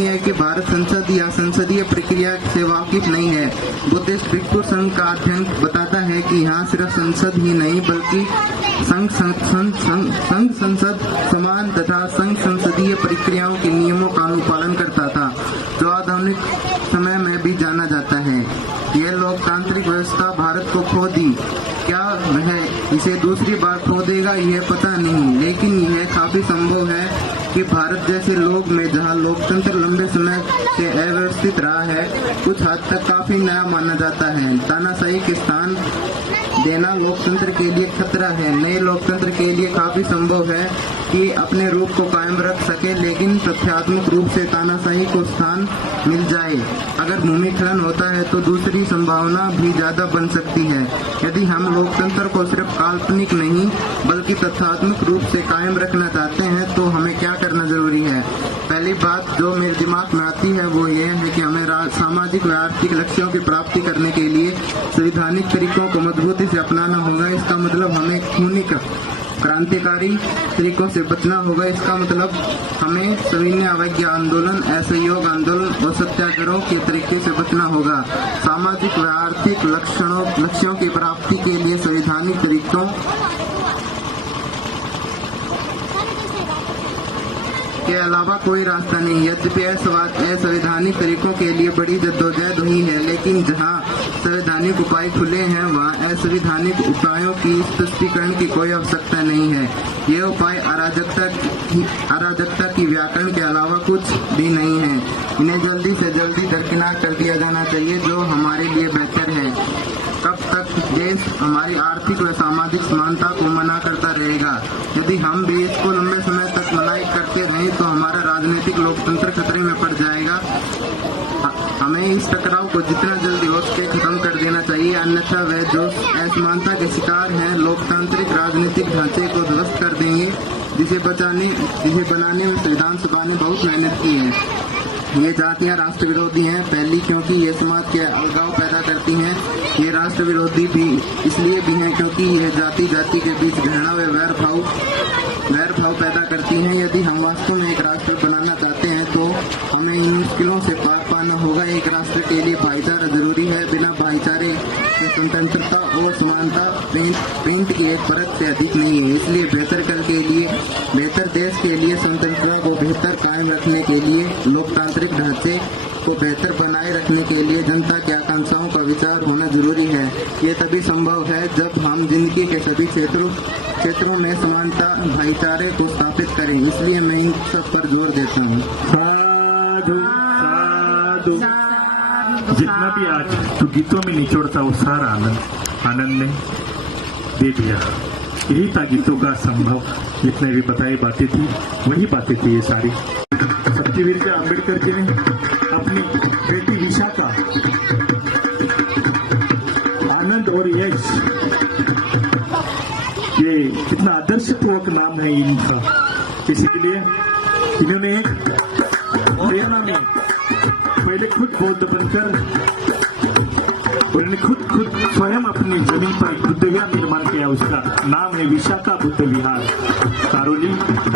है कि भारत संसद या संसदीय प्रक्रिया से वाकिफ नहीं है। बुद्धिस्ट भिक्षु संघ का अध्ययन बताता है कि यहाँ सिर्फ संसद ही नहीं बल्कि संघ संसद समान तथा संघ संसदीय प्रक्रियाओं के नियमों का अनुपालन करता था, जो आधुनिक समय में भी जाना जाता है। यह लोकतांत्रिक व्यवस्था भारत को खो दी। क्या वह इसे दूसरी बार खो देगा यह पता नहीं, लेकिन यह काफी संभव है कि भारत जैसे लोग में जहां लोकतंत्र लंबे समय से अव्यवस्थित रहा है, कुछ हद तक काफी नया माना जाता है। तानाशाही के स्थान देना लोकतंत्र के लिए खतरा है। नए लोकतंत्र के लिए काफी संभव है कि अपने रूप को कायम रख सके, लेकिन तथ्यात्मक रूप से तानाशाही को स्थान मिल जाए। अगर भूमिखलन होता है तो दूसरी संभावना भी ज्यादा बन सकती है। यदि हम लोकतंत्र को सिर्फ काल्पनिक नहीं बल्कि तथ्यात्मक रूप से कायम रखना चाहते हैं तो हमें क्या करना जरूरी है? पहली बात जो मेरे दिमाग में आती है वो ये है कि हमें सामाजिक व आर्थिक लक्ष्यों की प्राप्ति करने के लिए संवैधानिक तरीकों को मजबूती से अपनाना होगा। इसका मतलब हमें खूनी क्रांतिकारी तरीकों से बचना होगा। इसका मतलब हमें सविनय अवज्ञा आंदोलन, असहयोग आंदोलन और सत्याग्रहों के तरीके से बचना होगा। सामाजिक व आर्थिक लक्ष्यों की प्राप्ति के लिए संवैधानिक तरीकों के अलावा कोई रास्ता नहीं। यद्यपि असंवैधानिक तरीकों के लिए बड़ी जद्दोजहद हुई है, लेकिन जहां संवैधानिक उपाय खुले हैं वहां असंवैधानिक उपायों की स्पष्टीकरण की कोई आवश्यकता नहीं है। ये उपाय अराजकता की व्याकरण के अलावा कुछ भी नहीं है। इन्हें जल्दी से जल्दी दरकिनार कर दिया जाना चाहिए, जो हमारे लिए बेहतर है। कब तक देश हमारी आर्थिक व सामाजिक समानता को मना करता रहेगा? यदि हम भी इसको लंबे समय तक मनाई करते रहें तो हमारा राजनीतिक लोकतंत्र खतरे में पड़ जाएगा। हमें इस टकराव को जितना जल्दी हो सके खत्म कर देना चाहिए, अन्यथा वह जो असमानता के शिकार हैं लोकतांत्रिक राजनीतिक ढांचे को ध्वस्त कर देंगे, जिसे बनाने में संविधान सभा ने बहुत मेहनत की है। ये जातियां राष्ट्र विरोधी हैं। पहली क्योंकि ये समाज के अलगाव पैदा करती हैं। ये राष्ट्र विरोधी भी इसलिए भी हैं क्योंकि यह जाति के बीच घृणा व वैर भाव पैदा करती हैं। यदि हम वास्तव में एक राष्ट्र बनाना चाहते हैं तो हमें इन मुश्किलों से पार पाना होगा। एक राष्ट्र के लिए भाईचारा जरूरी है। बिना भाईचारे के स्वतंत्रता और समानता पेंट की एक परत से अधिक नहीं है। इसलिए बेहतर देश के लिए स्वतंत्रता को बेहतर कायम रखने के लिए, लोकतांत्रिक ढांचे को बेहतर बनाए रखने के लिए जनता की आकांक्षाओं का विचार होना जरूरी है। ये तभी संभव है जब हम जिंदगी के सभी क्षेत्रों में समानता भाईचारे को स्थापित करें। इसलिए मैं इन सब पर जोर देता हूँ। साधु साधु। जितना भी आज तो गीतों में निचोड़ता वो सारा आनंद ने दे दिया। यही था गीतों का संभव। जितने भी बताई बातें थी वही बातें थी ये सारी। सत्यवीर के अम्बेडकर जी ने अपनी बेटी विशाखा, आनंद और यश, ये कितना आदर्शपूर्वक नाम है इनका। इसी के लिए इन्होंने एक प्रेरणा में पहले खुद बौद्ध बनकर उन्होंने खुद स्वयं अपनी जमीन पर एक बुद्ध विहार निर्माण किया। उसका नाम है विशाखा बुद्ध विहार, कारोली,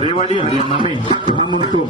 रेवाड़ी, हरियाणा में। हम उनको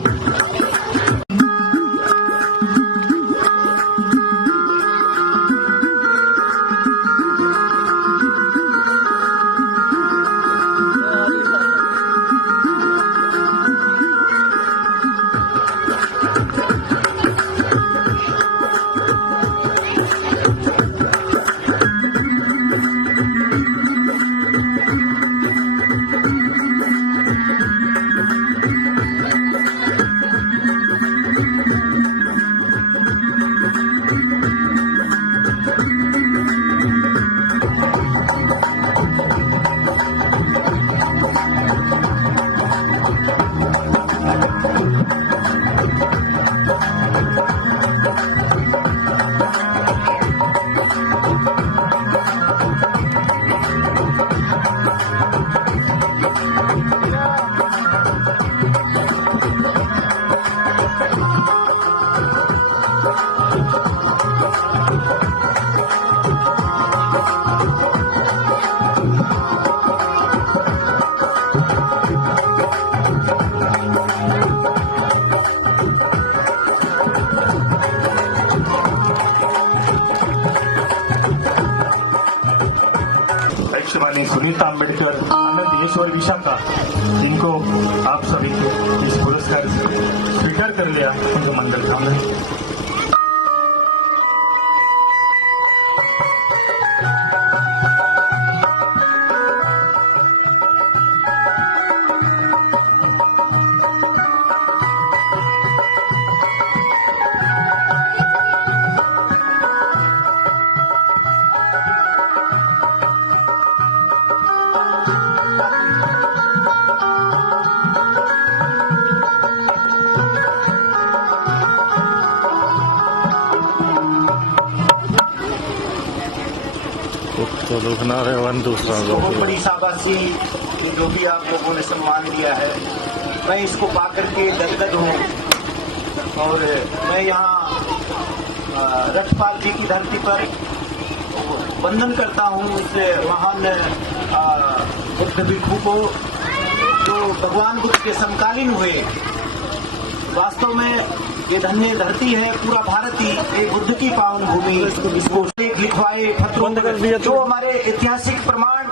सुनीता अम्बेडकर, आनंद, यश और विशाखा, जिनको आप सभी इस पुरस्कार स्वीकार कर लिया, उनका मंगल कामना। तो रुकना है वन दूसरा बहुत बड़ी शाबाशी जो भी आप लोगों ने सम्मान दिया है, मैं इसको पाकर के गदगद हूँ। और मैं यहाँ रक्षपाल जी की धरती पर वंदन करता हूँ उस महान बुद्ध भिक्षु को जो भगवान बुद्ध के समकालीन हुए। वास्तव में ये धन्य धरती है, पूरा भारत ही एक बुद्ध की पावन भूमि। इसको लिखवाए पत्रों जो हमारे ऐतिहासिक प्रमाण,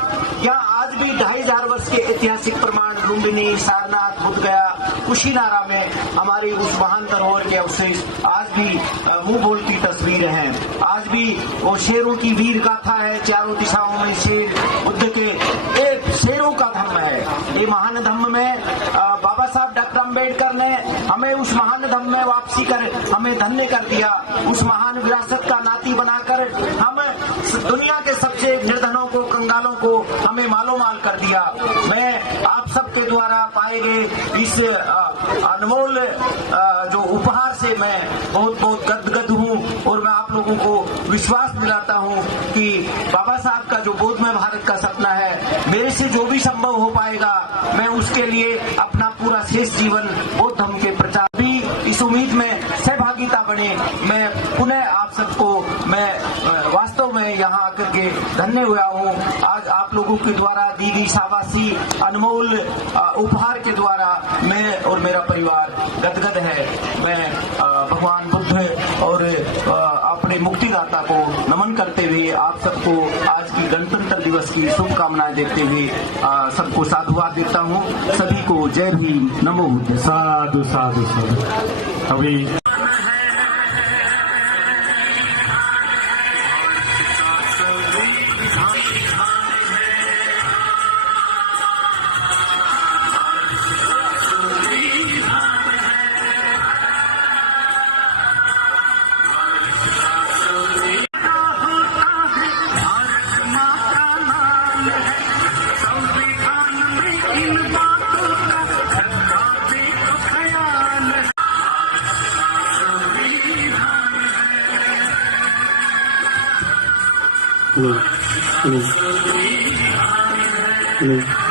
यहाँ आज भी 2500 वर्ष के ऐतिहासिक प्रमाण लुम्बिनी, सारनाथ, बुद्धगया, कुशीनारा में हमारी उस महान धरोहर के अवशेष आज भी मुंह बोल की तस्वीर हैं। आज भी वो शेरों की वीर गाथा है, चारों दिशाओं में शेर बुद्ध के एक शेरों का धर्म है। ये महान धर्म में बाबा साहब डॉक्टर अम्बेडकर ने हमें उस महान धर्म में वापसी कर हमें धन्य कर दिया। उस महान विरासत का नाती बनाकर हम दुनिया के सबसे निर्धनों को, कंगालों को हमें मालो माल कर दिया। मैं आप सबके द्वारा पाए गए इस अनमोल जो उपहार से मैं बहुत बहुत गदगद हूँ और मैं आप लोगों को विश्वास दिलाता हूँ कि बाबा साहब का जो बोधमय भारत का सपना है, मेरे से जो भी संभव हो पाएगा मैं उसके लिए अपना पूरा शेष जीवन बौद्ध धर्म के प्रचार भी इस उम्मीद में सहभागिता बने। मैं पुनः आप सबको मैं वास्तव में यहाँ आकर के धन्य हुआ हूँ। आज आप लोगों के द्वारा दी गई शाबाशी अनमोल उपहार के द्वारा मैं और मेरा परिवार गदगद है। मैं भगवान बुद्ध और अपने मुक्तिदाता को नमन करते हुए आप सबको आज की गणतंत्र दिवस की शुभकामनाएं देते हुए सबको साधुवाद देता हूँ। सभी को जय भीम, नमो बुद्ध। साधु साधु साधु। अभी नहीं